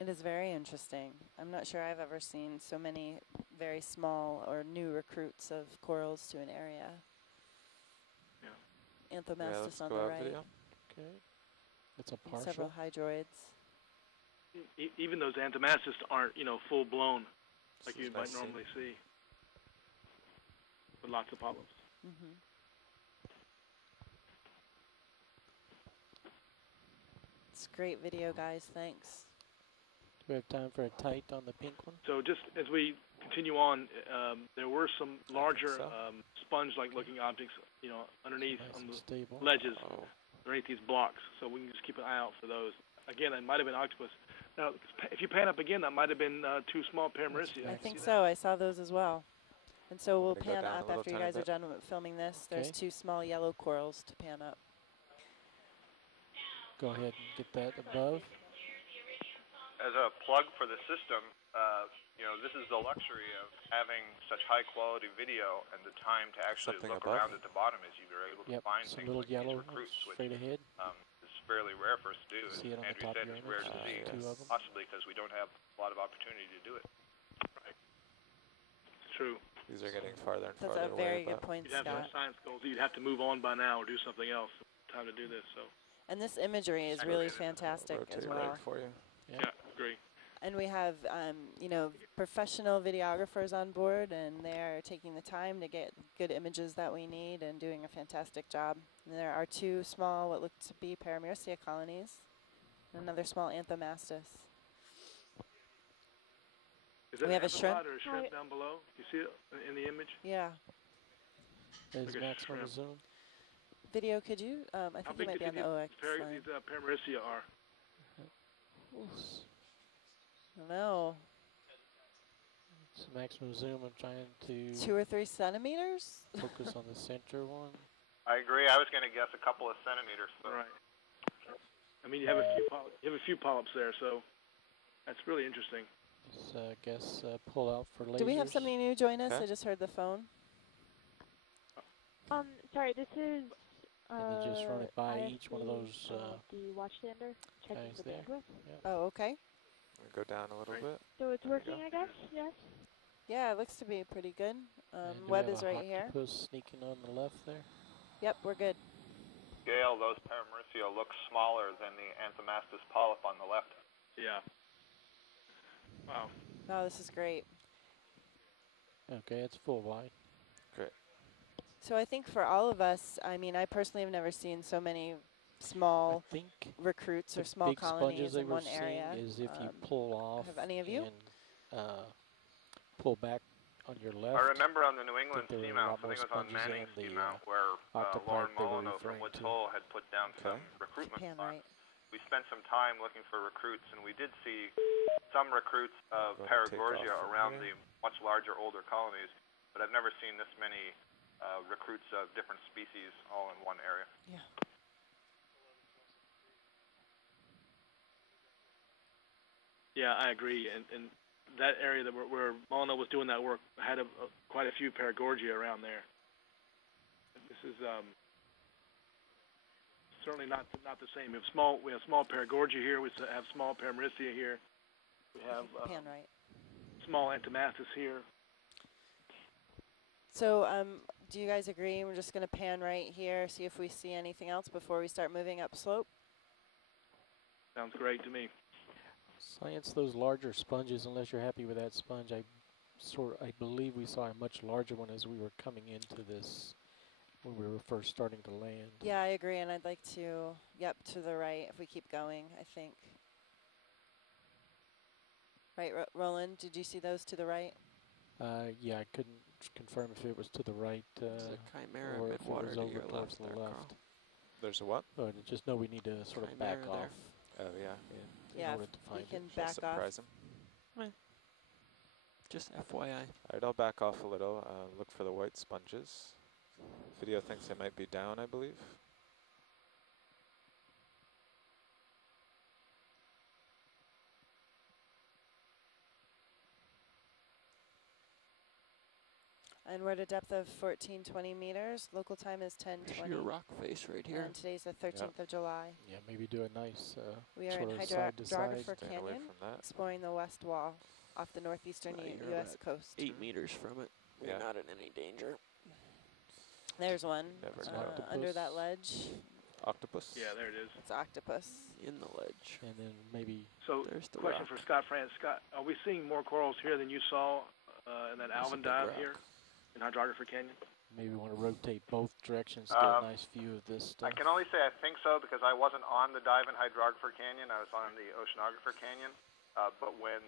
It is very interesting. I'm not sure I've ever seen so many very small or new recruits of corals to an area. Yeah. Anthomastus on the right. Video. Okay. It's a partial. Several hydroids. Even those Anthomastus aren't, full blown like you might normally see. With lots of polyps. Mm-hmm. It's great video, guys. Thanks. Do we have time for a tight on the pink one? So just as we continue on, there were some larger sponge-like looking objects, underneath on the ledges, underneath these blocks. So we can just keep an eye out for those. Again, it might have been octopus. Now, if you pan up again, that might have been two small Paramerissia. I think so. I saw those as well. And so we'll pan up after you guys are done filming this. There's two small yellow corals to pan up. Go ahead and get that above. As a plug for the system, this is the luxury of having such high-quality video and the time to actually look around at the bottom as you were able to find things like these recruits, which ahead. is fairly rare for us to do. As See it on Andrew said, it's rare to see, possibly because we don't have a lot of opportunity to do it. Right. It's true. These are getting farther and farther away. That's a very good point, Scott. You'd have some science goals. You'd have to move on by now or do something else. Time to do this. So. And this imagery is really fantastic as well. Right for you. Yeah, agree. And we have, you know, professional videographers on board, and they're taking the time to get good images that we need and doing a fantastic job. And there are 2 small, what look to be Paramecia colonies, and another small Anthomastus. Is that we have a shrimp? Or a shrimp down below? You see it in the image? Yeah. There's Max on the zoom. Video, could you? I think you might be on the OX line. These Paramecia are. I don't know. It's maximum zoom. I'm trying to 2 or 3 centimeters. Focus on the center one. I agree. I was going to guess a couple of centimeters. So. Right. I mean, you have a few polyps there, so that's really interesting. Just, guess pull out for lasers. Do we have somebody new join us? I just heard the phone. Sorry, this is. And then just run it by ISC, each one of those the watchstander, checking the bandwidth. Yeah. Oh, okay. Go down a little bit. So it's working, I guess. Yes. Yeah, it looks to be pretty good. Web is right here. Octopus sneaking on the left there. Yep, we're good. Gail, those Paramecia look smaller than the Anthomastus polyp on the left. Yeah. Wow. Oh, this is great. Okay, it's full wide. Great. So I think for all of us, I mean, I personally have never seen so many small recruits or small colonies in one area. Is if you pull off. Have any of you? And pull back on your left. I remember on the New England seamount, I think it was on Manning's seamount, where Lauren Molyneux from Woods Hole had put down some recruitment spots. We spent some time looking for recruits, and we did see some recruits of Paragorgia around the much larger, older colonies, but I've never seen this many recruits of different species all in one area. Yeah. Yeah, I agree. And that area that where Molyneux was doing that work had quite a few Paragorgia around there. This is certainly not the same. We have small Paragorgia here. We have small Paramecia here. We have small Anthomastus here. So do you guys agree? We're just going to pan right here, see if we see anything else before we start moving up slope? Sounds great to me. Science those larger sponges, unless you're happy with that sponge. I believe we saw a much larger one as we were coming into this, when we were first starting to land. Yeah, I agree, and I'd like to, to the right if we keep going, I think. Right, Roland, did you see those to the right? Yeah, I couldn't confirm if it was to the right There's a chimera or if it was over towards the left. Carl. There's a what? Oh, just know we need to sort of back off. Oh, yeah. Yeah, in order to find we can it. back off. Surprise him. Just FYI. All right, I'll back off a little. Look for the white sponges. Video thinks they might be down, I believe. And we're at a depth of 1420 meters. Local time is 10:20. Your rock face right here. And today's the 13th of July. Yeah, maybe do a nice we are in Hydrographer Canyon, exploring the west wall off the northeastern U.S. coast. 8 meters from it. We're not in any danger. There's one under that ledge. Octopus? Yeah, there it is. It's octopus. In the ledge. And then maybe... So, there's the question for Scott France. Scott, are we seeing more corals here than you saw in that Alvin dive here in Hydrographer Canyon? Maybe want to rotate both directions to get a nice view of this stuff. I can only say I think so because I wasn't on the dive in Hydrographer Canyon. I was on the Oceanographer Canyon. But when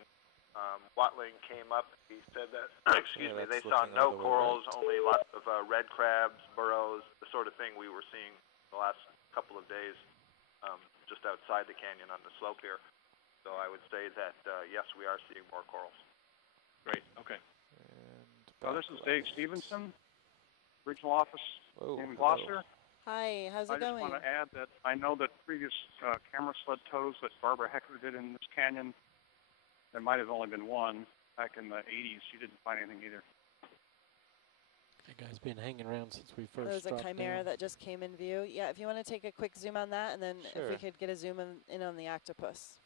Watling came up, he said that, they saw no corals, only lots of red crabs, burrows, the sort of thing we were seeing the last couple of days just outside the canyon on the slope here. So I would say that, yes, we are seeing more corals. Great, okay. This is Dave Stevenson, Regional Office in Gloucester. Hi, how's it going? I just want to add that I know that previous camera sled tows that Barbara Hecker did in this canyon, there might have only been one back in the 80s. She didn't find anything either. That guy's been hanging around since we first There's a chimera that just came in view. Yeah, if you want to take a quick zoom on that, and then if we could get a zoom in on the octopus.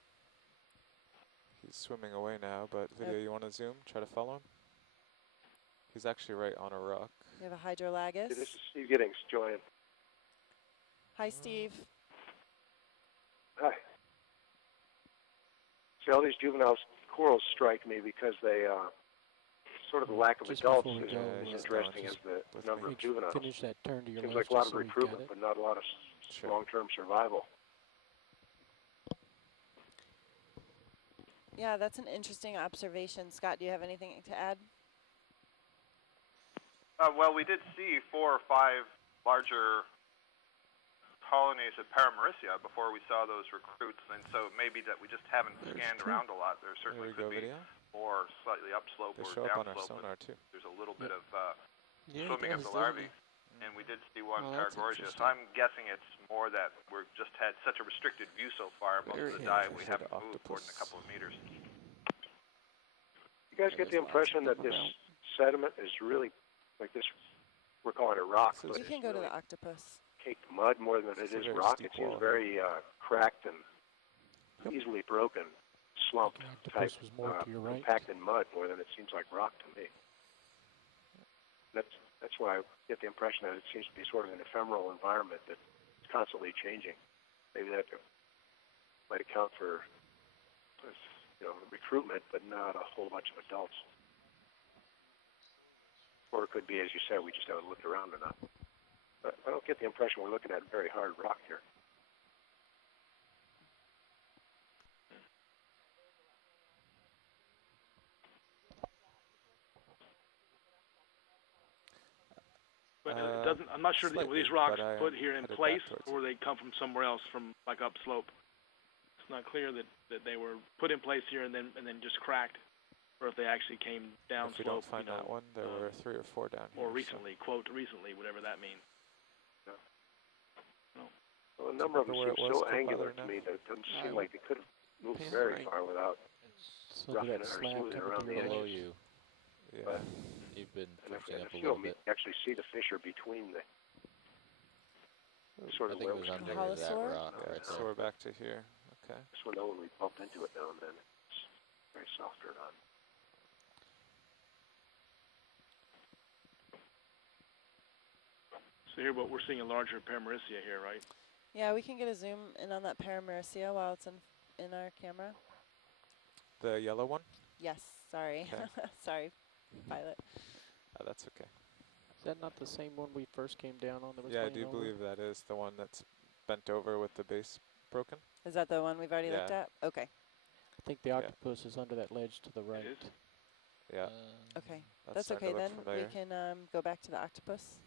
He's swimming away now, but Video, you want to zoom? Try to follow him? He's actually right on a rock. We have a Hydrolagus. Hey, this is Steve Giddings, join. Hi, Steve. Hi. See all these juveniles corals strike me because they, sort of the lack of adults is as interesting as the number of juveniles. Finish that turn to your Seems left like a lot of so recruitment, but not a lot of long-term survival. Yeah, that's an interesting observation. Scott, do you have anything to add? Well, we did see 4 or 5 larger colonies of Paramaricia before we saw those recruits, and so maybe that we just haven't scanned around a lot. There certainly could be more slightly upslope or downslope. There's a little bit of swimming of the larvae, and we did see one Paragorgia. So I'm guessing it's more that we've just had such a restricted view so far. Most of the dive we haven't moved more than a couple of meters. You guys get the impression that this sediment is really like this? We're calling it rock, but you can go to the octopus. Caked mud more than it is rock. It seems very cracked and easily broken, slumped type compacted mud more than it seems like rock to me. That's why I get the impression that it seems to be sort of an ephemeral environment that's constantly changing. Maybe that might account for recruitment, but not a whole bunch of adults. Or it could be, as you said, we just haven't looked around enough. But I don't get the impression we're looking at very hard rock here. But it doesn't. I'm not sure were these rocks put here in place, or they come from somewhere else, from like upslope. It's not clear that they were put in place here and then just cracked, or if they actually came down slope. If we don't find that one, there were 3 or 4 down here. Or recently, quote recently, whatever that means. Well, a number of them seem so angular to me that it doesn't seem like they could have moved very far without roughing it or smoothing around the below edges. you. Yeah. But you've been pushing up a little little bit. You actually see the fissure between the sort of I think it was under that rock right there. So we're back to here. Okay. This one, though, when we bump into it now and then, it's very soft or not. So here, we're seeing a larger Paramaricia here, right? Yeah, we can get a zoom in on that Paramaricia while it's in our camera. The yellow one? Yes, sorry. Okay. Sorry, pilot. That's okay. Is that not the same one we first came down on? That was I do believe that is the one that's bent over with the base broken. Is that the one we've already looked at? Okay. I think the octopus is under that ledge to the right. Yeah. Okay, that's okay then. We can go back to the octopus.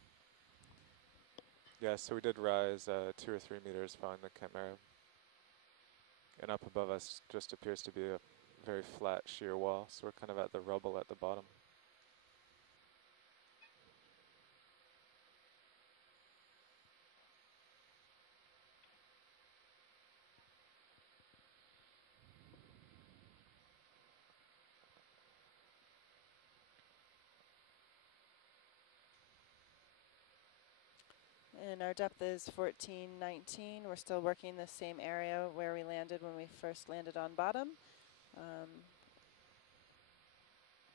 Yeah, so we did rise 2 or 3 meters following the Chimera. And up above us just appears to be a very flat sheer wall, so we're kind of at the rubble at the bottom. And our depth is 1419. We're still working the same area where we landed when we first landed on bottom,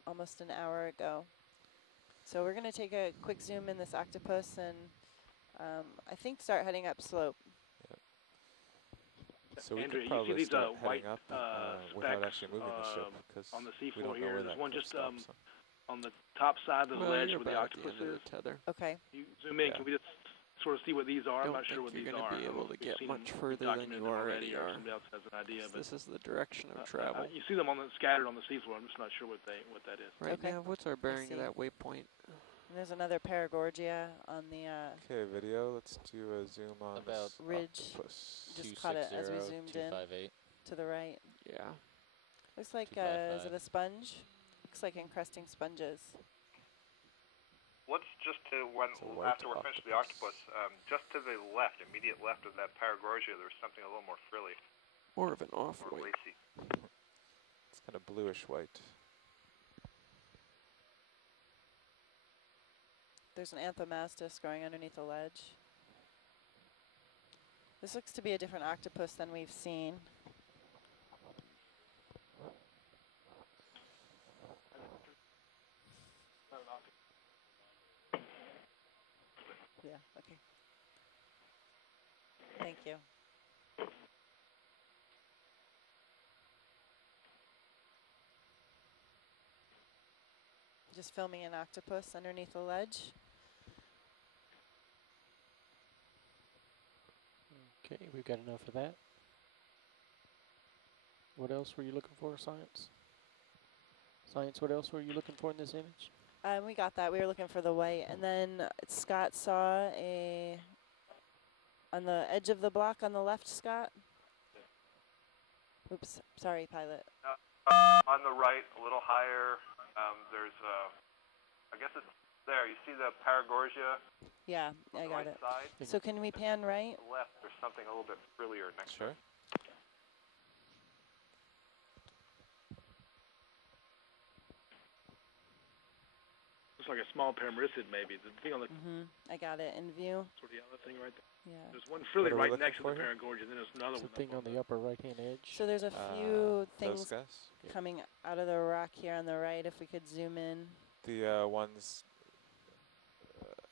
almost an hour ago. So we're going to take a quick zoom in this octopus and I think start heading up slope. Yep. So we Andrew, could probably you see these start white heading up without actually moving the ship, because on the we seafloor don't know here. where There's that one cliff just stops, so. on the top side of the ledge where the about octopus at the end is. of the tether. Okay. You zoom in. Can we just sort of see what these are? I'm not sure what you're these going are. to be able to get much them, further than you already are. Somebody else has an idea, but this is the direction of travel. You see them scattered on the seafloor. I'm just not sure what that is. Right now, what's our bearing of that waypoint? And there's another Paragorgia on the okay, video. Let's do a zoom on about ridge. Octopus. Just caught it as we zoomed in to the right. Yeah. Looks like is it a sponge? Looks like encrusting sponges. Let's just after we're finished with the octopus, just to the left, immediate left of that Paragorgia, there's something a little more frilly. More of an off-white. Lacy. It's kind of bluish white. There's an Anthomastus growing underneath the ledge. This looks to be a different octopus than we've seen. Yeah, okay. Thank you. Just filming an octopus underneath a ledge. Okay, we've got enough of that. What else were you looking for, Science? Science, what else were you looking for in this image? We got that. We were looking for the white. And then Scott saw on the edge of the block on the left, Scott. Oops, sorry, pilot. On the right, a little higher, there's I guess it's there. You see the Paragorgia? Yeah, I got it. Side? So can we pan right? On the left, there's something a little bit frillier next to it. Looks like a small paramericid, maybe. The thing on the I got it in view. sort of the other thing right there. Yeah. There's one frilly right next to the Paragorgia, and then there's another one. Thing on the upper right-hand edge. So there's a few things coming out of the rock here on the right. If we could zoom in. The ones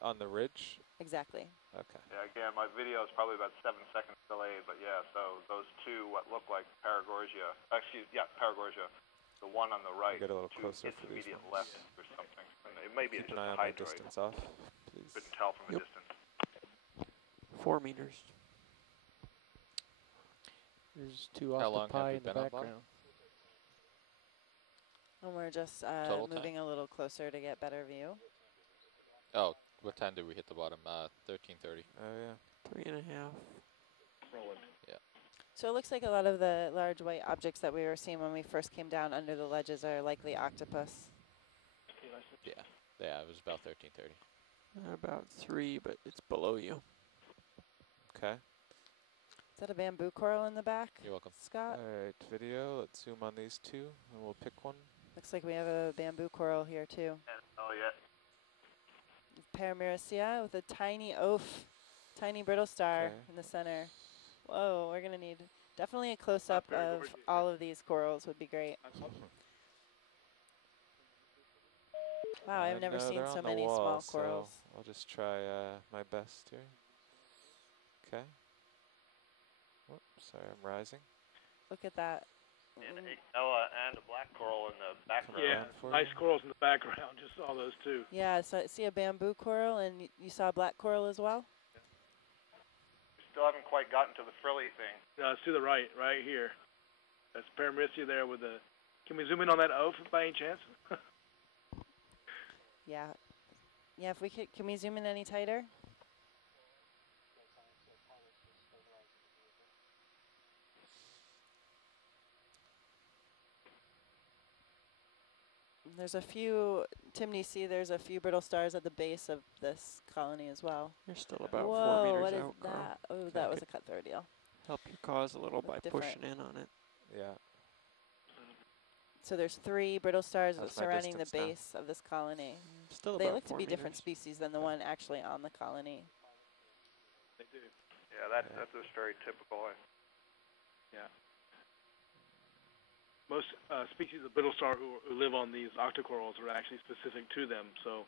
on the ridge? Exactly. Okay. Yeah, again, my video is probably about 7 seconds delayed, but yeah, so those two, what look like Paragorgia, Paragorgia, the one on the right, get a little closer for these intermediate ones. left or something. And it may be Keep just an eye a on my hydroid. distance off, please. Couldn't tell from a distance. 4 meters. There's two octopi in the background. And we're just moving a little closer to get better view. Oh, what time did we hit the bottom? 13:30. Oh, yeah. 3.5. Rolling. Yeah. So it looks like a lot of the large white objects that we were seeing when we first came down under the ledges are likely octopus. Yeah. Yeah, it was about 13:30. About 3, but it's below you. Okay. Is that a bamboo coral in the back? You're welcome. Scott? All right, video. Let's zoom on these two, and we'll pick one. Looks like we have a bamboo coral here, too. Oh, yeah. Paramyricea with a tiny oaf, tiny brittle star in the center. Whoa, we're going to need definitely a close-up of all of these corals would be great. Wow, I've never seen so many small corals. So I'll just try my best here. Okay. Oops, sorry, I'm rising. Look at that. And a black coral in the background. Yeah, nice corals in the background. Just saw those two. Yeah, so I see a bamboo coral, and you saw a black coral as well? We still haven't quite gotten to the frilly thing. No, it's to the right here. That's Paramyricea there with the... Can we zoom in on that oaf by any chance? Yeah. Yeah, if we could, can we zoom in any tighter? There's a few, Timney, see there's a few brittle stars at the base of this colony as well. You're still about 4 Whoa, meters what is out, Carl. that? Oh, that was a cut-through deal. Help your cause a little by Different. pushing in on it. Yeah. So there's 3 brittle stars That's surrounding the distance now. base of this colony. Still They about look to 4 be meters. different species than the one actually on the colony. They do. Yeah, that's just very typical. Yeah. Most species of brittle star who live on these octocorals are actually specific to them, so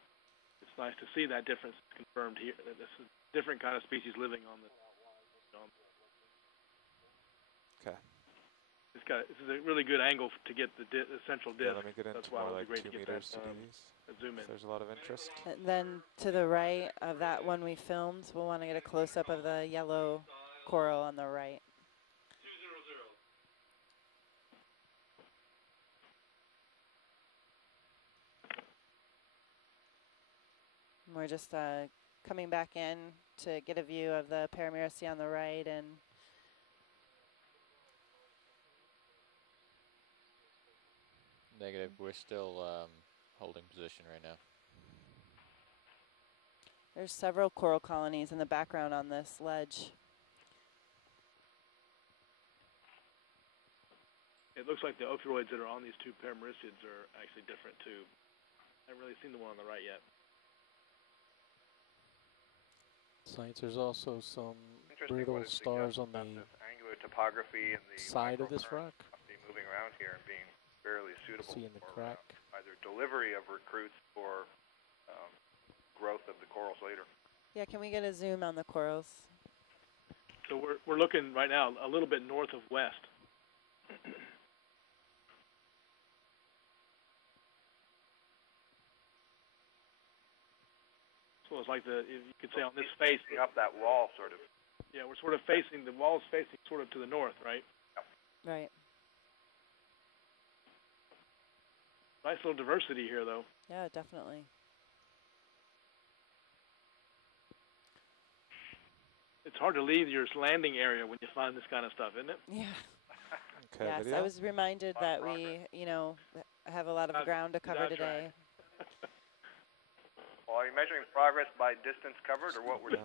it's nice to see that difference confirmed here. That this is a different kind of species living on the. Okay. This is a really good angle to get the central Yeah, disc. let me get into That's why more it would be like great 2 to get meters that to do these. zoom in. If there's a lot of interest. And then to the right of that one we filmed, we'll want to get a close-up of the yellow coral on the right. 200. We're just coming back in to get a view of the Paramyricea on the right and Negative. We're still holding position right now. there's several coral colonies in the background on this ledge. It looks like the ophiuroids that are on these two Paramyricids are actually different too. I haven't really seen the one on the right yet. Science, there's also some brittle stars on the angular topography and the side of this rock. Moving around here and being fairly suitable See in the for crack. either delivery of recruits or growth of the corals later. Yeah, can we get a zoom on the corals? So we're looking right now a little bit north of west. So it's like you could say on this face. Up that wall, sort of. Yeah, we're sort of facing, the wall's facing sort of to the north, right? Yep. Right. Nice little diversity here, though. Yeah, definitely. It's hard to leave your landing area when you find this kind of stuff, isn't it? Yeah. Okay, yes, video? I was reminded that we, have a lot of ground to cover today. Well, are you measuring progress by distance covered, or what we're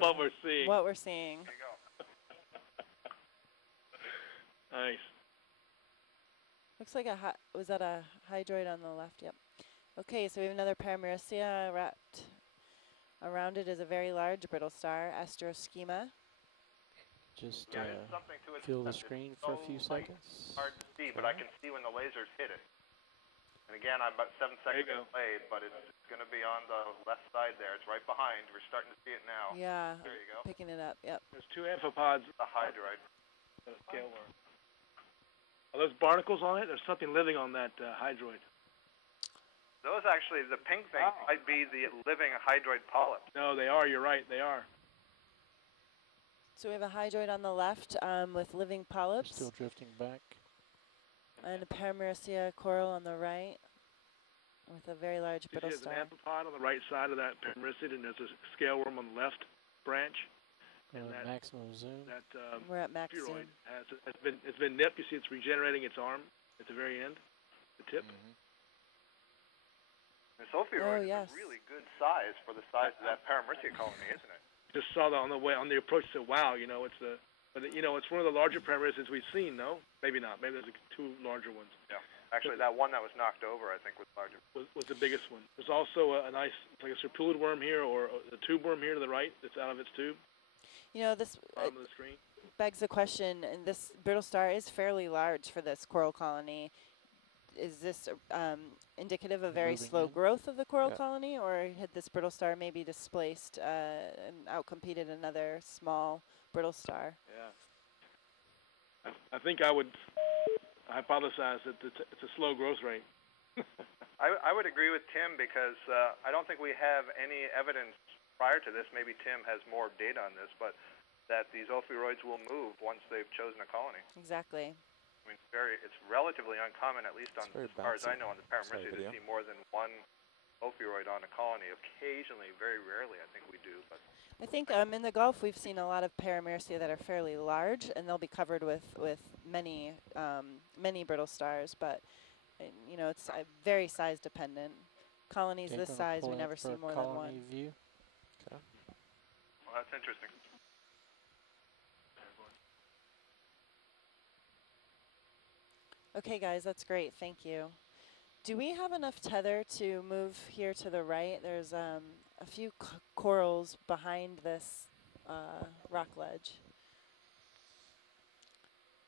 what we're seeing? What we're seeing. There you go. Nice. Looks like was that a hydroid on the left? Yep. Okay, so we have another Paramaricia wrapped around it is a very large brittle star, Astroschema. Just fill the screen for a few seconds. Hard to see, but I can see when the lasers hit it. And again, I'm about 7 seconds delayed, but it's going to be on the left side there. It's right behind. We're starting to see it now. Yeah. There you go. Picking it up. Yep. There's 2 amphipods. The hydroid. Scale worm. Are those barnacles on it? There's something living on that hydroid. Those actually, the pink things might be the living hydroid polyp. No, they are. You're right. They are. So we have a hydroid on the left with living polyps. Still drifting back. And a Paramaricia coral on the right with a very large brittle star. There's an amphipod on the right side of that Paramaricia, and there's a scale worm on the left branch. And that maximum zoom. That we're at max zoom. It's been nipped. You see, it's regenerating its arm at the very end, the tip. Mm-hmm. This ophiuroid is a really good size for the size of that Paramaricia colony, isn't it? Just saw that on the approach. Said, "Wow, it's one of the larger Paramaricids we've seen." No, maybe not. Maybe there's 2 larger ones. Yeah, actually, that one that was knocked over, I think, was larger. Was the biggest one. There's also a nice, like a serpulid worm here, or a tube worm here to the right that's out of its tube. This begs the question, and this brittle star is fairly large for this coral colony. Is this indicative of very slow growth of the coral colony, or had this brittle star maybe displaced and outcompeted another small brittle star? Yeah. I think I would hypothesize that it's a slow growth rate. I would agree with Tim because I don't think we have any evidence prior to this. Maybe Tim has more data on this, but that these ophiuroids will move once they've chosen a colony. Exactly. I mean, it's relatively uncommon, at least as far as I know, on the Paramaricia, to see more than 1 ophiuroid on a colony. Occasionally, very rarely, I think we do. But I think in the Gulf we've seen a lot of Paramaricia that are fairly large, and they'll be covered with many brittle stars. But it's very size dependent. Colonies this size, we never see more than 1. View. Okay. Well, that's interesting. Okay, guys, that's great. Thank you. Do we have enough tether to move here to the right? There's a few corals behind this rock ledge.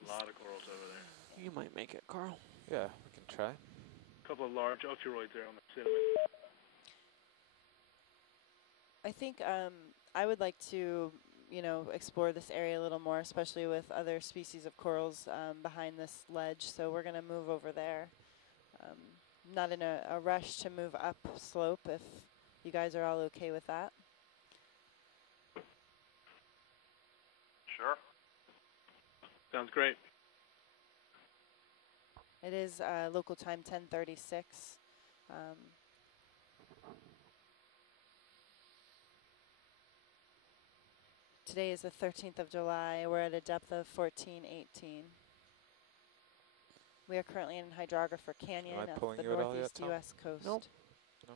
A lot of corals over there. You might make it, Carl. Yeah, we can try. A couple of large ophiuroids there on the cinnamon. I think I would like to explore this area a little more, especially with other species of corals behind this ledge. So we're going to move over there. Not in a rush to move up slope if you guys are all okay with that. Sure. Sounds great. It is local time 10:36. Today is the 13th of July. We're at a depth of 1418. We are currently in Hydrographer Canyon off the northeast U.S. coast. Nope. No.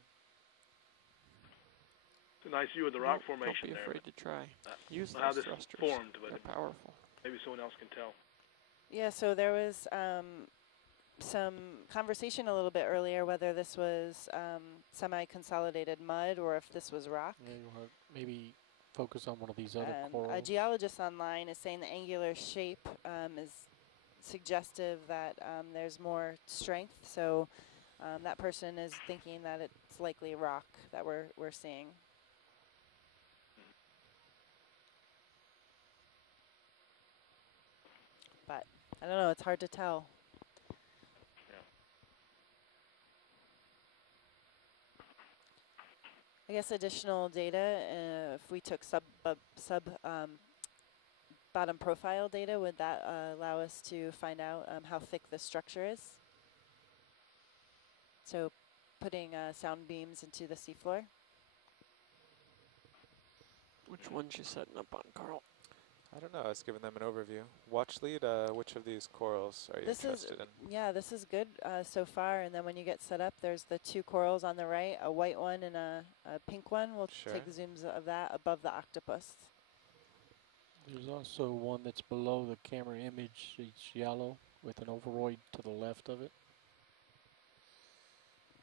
It's a nice view of the rock formation there. Don't be afraid to try. Use how those this thrusters. Formed, but they're powerful. Maybe someone else can tell. Yeah, so there was some conversation a little bit earlier whether this was semi-consolidated mud or if this was rock. Yeah, you want to maybe focus on one of these other corals. A geologist online is saying the angular shape is suggestive that there's more strength. So that person is thinking that it's likely rock that we're seeing. But I don't know, it's hard to tell. I guess additional data, if we took bottom profile data, would that allow us to find out how thick the structure is? So putting sound beams into the seafloor. Which one's you setting up on, Carl? I don't know. I was giving them an overview. Watch lead, which of these corals are you interested in? Yeah, this is good so far. And then when you get set up, there's the two corals on the right, a white one and a pink one. We'll take zooms of that above the octopus. There's also one that's below the camera image. It's yellow with an ovaloid to the left of it.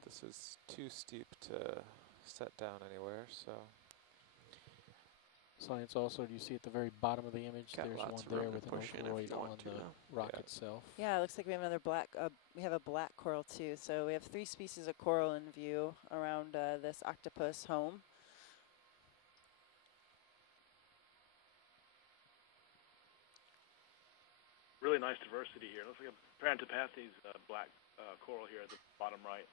This is too steep to set down anywhere, so. Science also, do you see at the very bottom of the image, there's one there with an ovaloid on the rock itself. Yeah, it looks like we have another black, we have a black coral too. So we have 3 species of coral in view around this octopus home. Really nice diversity here. Looks like a Parantopathes black coral here at the bottom right.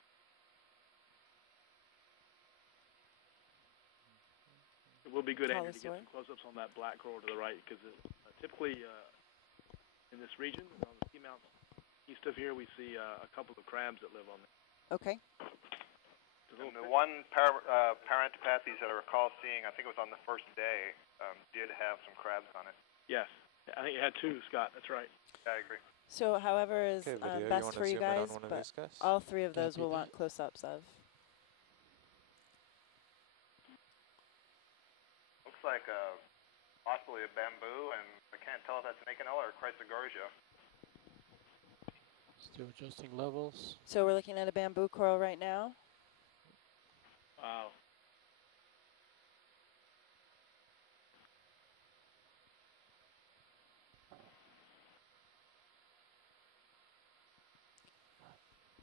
It will be good, Andrew, to get some close-ups on that black coral to the right, because typically in this region, on the seamounts east of here, we see a couple of crabs that live on there. Okay. And the one Parantopathes that I recall seeing, I think it was on the first day, did have some crabs on it. Yes. I think it had 2, Scott. That's right. Yeah, I agree. So however is best for you guys, but all 3 of those will want close-ups of. Looks like possibly a bamboo, and I can't tell if that's an Okeanos or a Chrysogorgia. Still adjusting levels. So we're looking at a bamboo coral right now. Wow.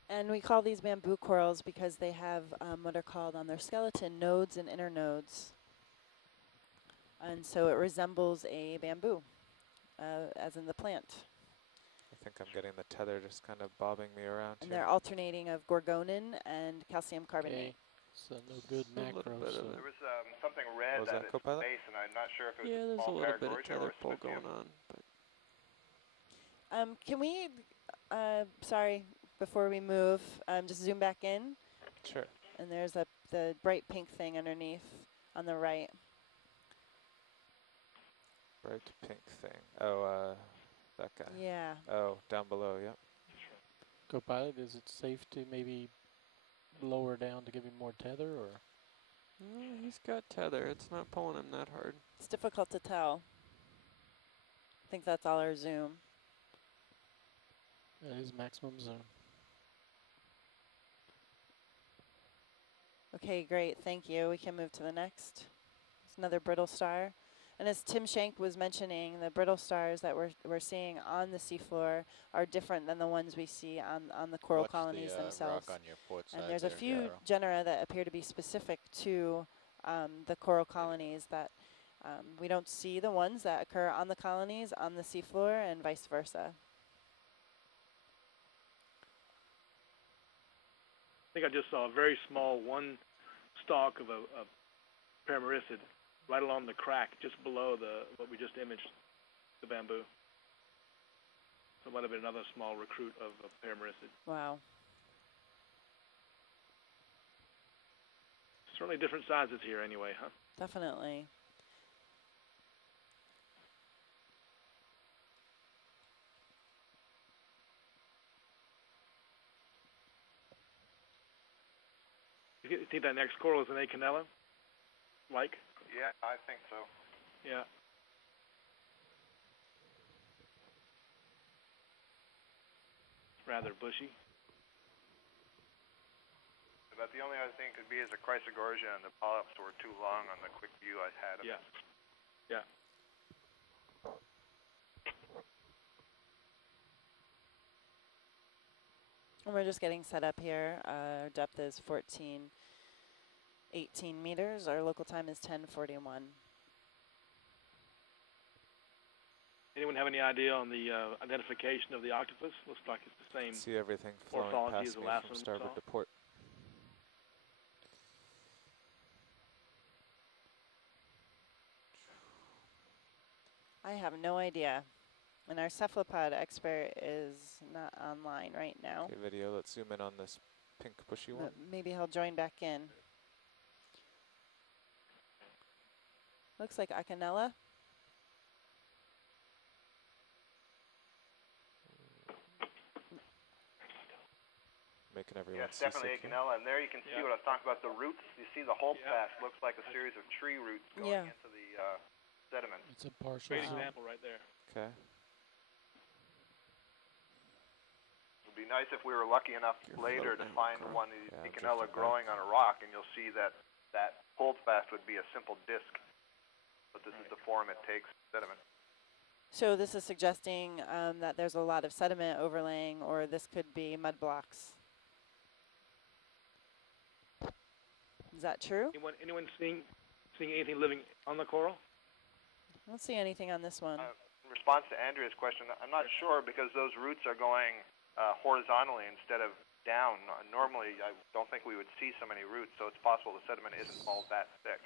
And we call these bamboo corals because they have what are called on their skeleton nodes and internodes. And so it resembles a bamboo, as in the plant. I think I'm getting the tether just kind of bobbing me around And here. they're alternating of gorgonin and calcium carbonate. Okay. So no good macro. So. There was something red at its base, and I'm not sure if it was there's a little bit of tether pull going on. But can we, sorry, before we move, just zoom back in? Sure. And there's the bright pink thing underneath on the right. Bright pink thing. Oh, that guy. Yeah. Oh, down below, yep. Co-pilot, is it safe to maybe lower down to give him more tether, or? He's got tether. It's not pulling him that hard. It's difficult to tell. I think that's all our zoom. That is maximum zoom. Okay, great. Thank you. We can move to the next. It's another brittle star. And as Tim Shank was mentioning, the brittle stars that we're seeing on the seafloor are different than the ones we see on the coral colonies themselves. Rock on your port and side there's a few genera that appear to be specific to the coral colonies that we don't see the ones that occur on the colonies on the seafloor and vice versa. I think I just saw a very small one stalk of a paramericid right along the crack just below what we just imaged, the bamboo. So it might have been another small recruit of a paramericid. Wow. Certainly different sizes here anyway, huh? Definitely. You think that next coral is an Okeanos? Like? Yeah, I think so. Yeah. Rather bushy. About the only other thing could be is a Chrysogorgia, and the polyps were too long on the quick view I had of it. Yeah. And we're just getting set up here. Our depth is 18 meters. Our local time is 10:41. Anyone have any idea on the identification of the octopus? Looks like it's the same. See everything flowing past me from starboard to port. I have no idea. And our cephalopod expert is not online right now. Okay, video, let's zoom in on this pink bushy one. Maybe he'll join back in. Looks like Okeanos. Making everyone yes, definitely Okeanos. And there you can see what I was talking about, the roots. You see the holdfast looks like a series of tree roots going into the sediment. It's a partial. Great example right there. Okay. It would be nice if we were lucky enough later to find one of these Okeanos growing on a rock, and you'll see that holdfast would be a simple disc. But this is the form it takes, sediment. So this is suggesting that there's a lot of sediment overlaying, or this could be mud blocks. Is that true? Anyone seeing anything living on the coral? I don't see anything on this one. In response to Andrea's question, I'm not sure because those roots are going horizontally instead of down. Normally, I don't think we would see so many roots, so it's possible the sediment isn't all that thick.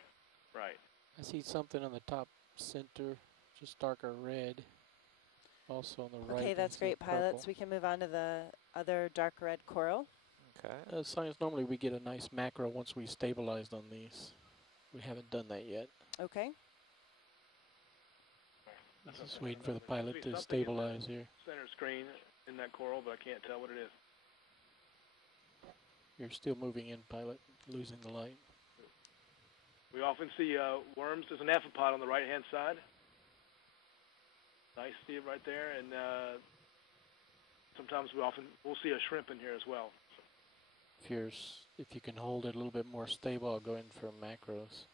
Right. I see something on the top center, just darker red. Also on the right. Okay, that's great, pilots. We can move on to the other dark red coral. Okay. Science, normally we get a nice macro once we stabilized on these. We haven't done that yet. Okay. Just waiting for the pilot to stabilize here. Center screen in that coral, but I can't tell what it is. You're still moving in, pilot, losing the light. We often see worms. There's an amphipod on the right-hand side. Nice, see it right there. And sometimes we'll see a shrimp in here as well. If you can hold it a little bit more stable, I'll go in for macros.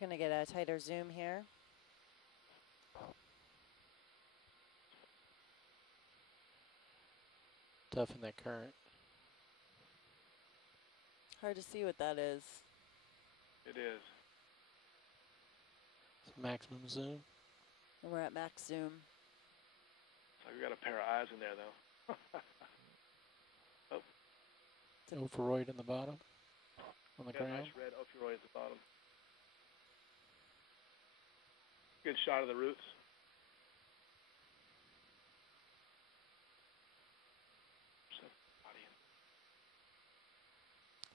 We're going to get a tighter zoom here. Tough in that current. Hard to see what that is. It is. It's maximum zoom. And we're at max zoom. So we've got a pair of eyes in there, though. Ophiroid in the bottom, on the ground. Nice red ophiroid at the bottom. Good shot of the roots.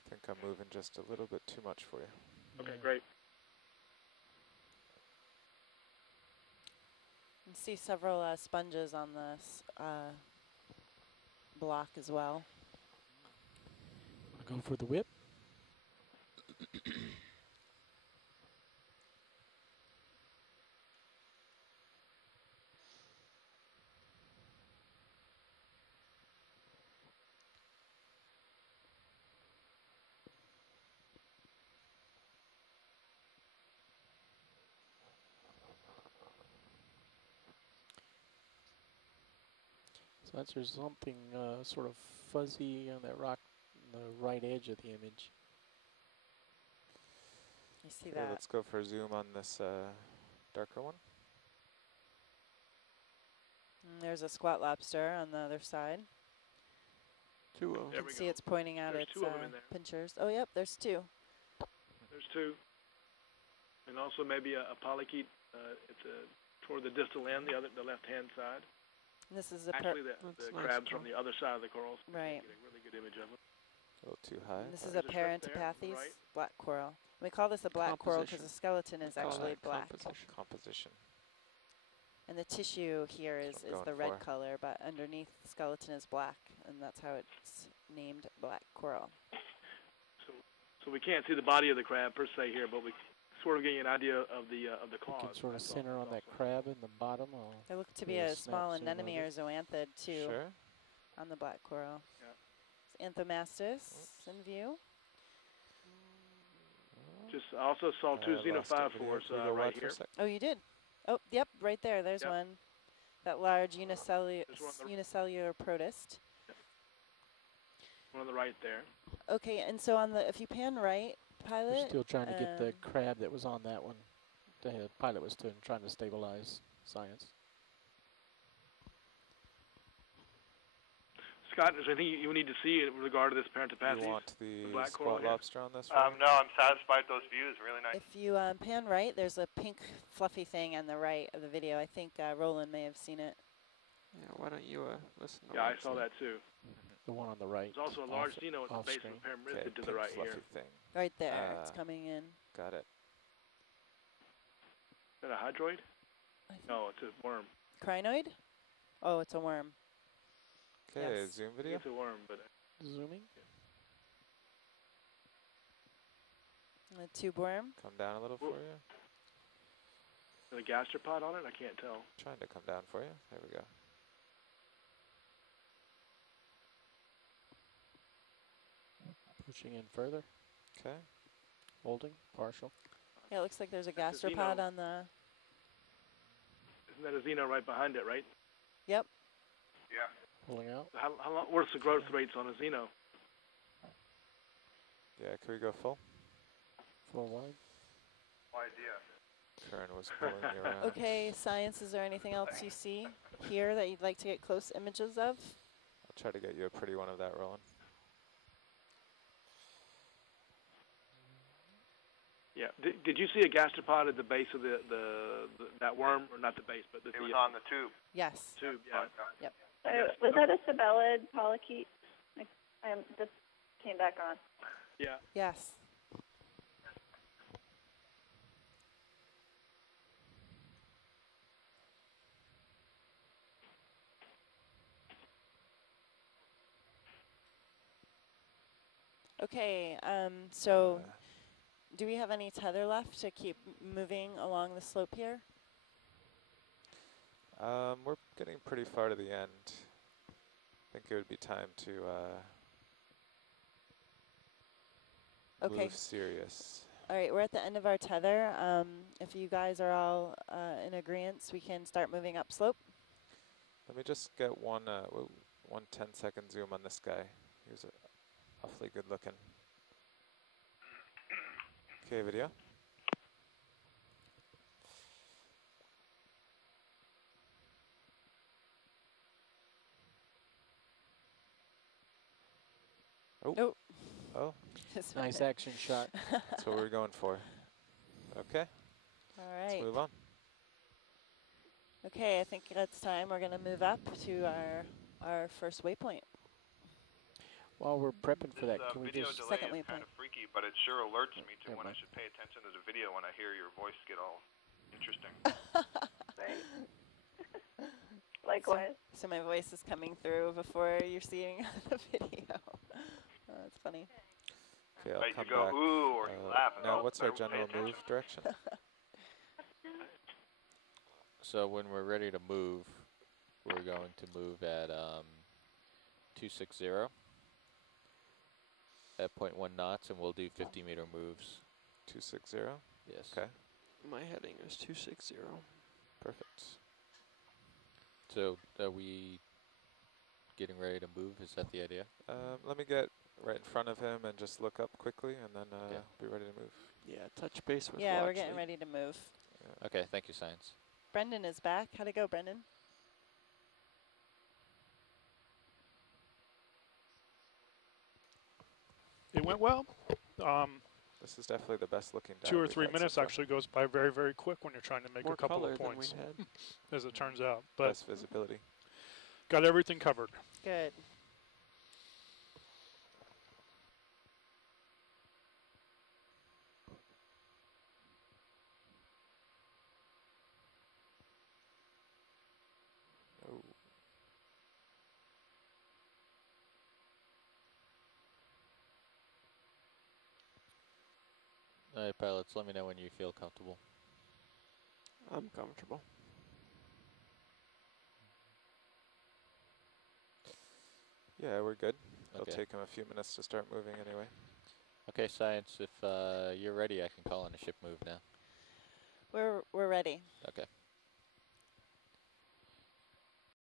I think I'm moving just a little bit too much for you. Okay, great. You can see several sponges on this block as well. Go for the whip. So that's there's something sort of fuzzy on that rock, on the right edge of the image. You see that? Let's go for a zoom on this darker one. And there's a squat lobster on the other side. Two of them. You can see it's pointing out its pinchers. Oh, yep, there's two. There's two. And also maybe a polychaete. It's toward the distal end, the left-hand side. And this is actually the crabs from the other side of the corals. Right. Get a really good image of them. A little too high. And this is a Parentopathes black coral. We call this a black coral because the skeleton is actually black. Composition. And the tissue here is the red color, but underneath the skeleton is black, and that's how it's named black coral. So we can't see the body of the crab per se here, but we sort of get you an idea of the claws. You can sort of center on that crab in the bottom. They look to be a small anemone or zoanthid too. Sure. On the black coral. Yeah. It's Anthomastus in view. Just also saw two xenophyophores right here. Oh, you did? Oh, yep, right there. There's one. That large unicellular protist. Yep. One on the right there. Okay, and so on the if you pan right, pilot. We're still trying to get the crab that was on that one. The pilot was trying to stabilize science. Scott, is there anything you need to see in regard to this Parentapathes? You want the black spot lobster on this? No, I'm satisfied with those views. Really nice. If you pan right, there's a pink fluffy thing on the right of the video. I think Roland may have seen it. Yeah, why don't you listen to Yeah, I saw that too. The one on the right. There's also a large Xeno at the base of the Paramristic to the right here. Thing. Right there, it's coming in. Got it. Is that a hydroid? No, it's a worm. Crinoid? Oh, it's a worm. Okay, yes. zoom video. It's a worm, but zooming. A tube worm. Come down a little for you. Is there a gastropod on it? I can't tell. Trying to come down for you. There we go. Pushing in further. Okay. Holding, partial. Yeah, it looks like there's a gastropod on the... Isn't that a Xeno right behind it, right? Yep. Yeah. Pulling out. How long, what's the growth rates on a Xeno? Yeah, can we go full? Full wide. No idea. Karen was pulling you around. Okay, Science, is there anything else you see here that you'd like to get close images of? I'll try to get you a pretty one of that, Roland. Yeah. Did you see a gastropod at the base of that worm, or not the base, but it was on the tube. Yes. Tube. Yeah. Yep. Was that a sabellid polychaete? This came back on. Yeah. Yes. Okay, so do we have any tether left to keep moving along the slope here? We're getting pretty far to the end. I think it would be time to move serious. All right, we're at the end of our tether. If you guys are all in agreement, we can start moving up slope. Let me just get one 10-second zoom on this guy. He's awfully good looking. Okay, video. Oh. Oh. Nice action shot. That's what we're going for. Okay. All right. Let's move on. Okay, I think it's time. We're going to move up to our first waypoint. While we're prepping for that, can we video just... delay is kind of freaky, but it sure alerts me to when I should pay attention to the video when I hear your voice get all interesting. Likewise. So my voice is coming through before you're seeing the video. Oh, that's funny. Okay, I'll come you go, back. ooh, or you laugh. Now, what's our general move direction? So when we're ready to move, we're going to move at 260 at 0.1 knots, and we'll do 50-meter moves. 260? Yes. Okay. My heading is 260. Perfect. So are we getting ready to move? Is that the idea? Let me get right in front of him and just look up quickly, and then be ready to move. Yeah, touch base with Yeah, we're getting ready to move. Yeah. Okay, thank you, Science. Brendan is back. How'd it go, Brendan? It went well. This is definitely the best looking dive 2 or 3 minutes actually goes by very, very quick when you're trying to make a couple of points, as it turns out. But best visibility. Got everything covered. Good. Oh. All right, pilots, let me know when you feel comfortable. I'm comfortable. Yeah, we're good. Okay. It'll take him a few minutes to start moving anyway. Okay, Science, if you're ready, I can call in a ship move now. We're ready. Okay.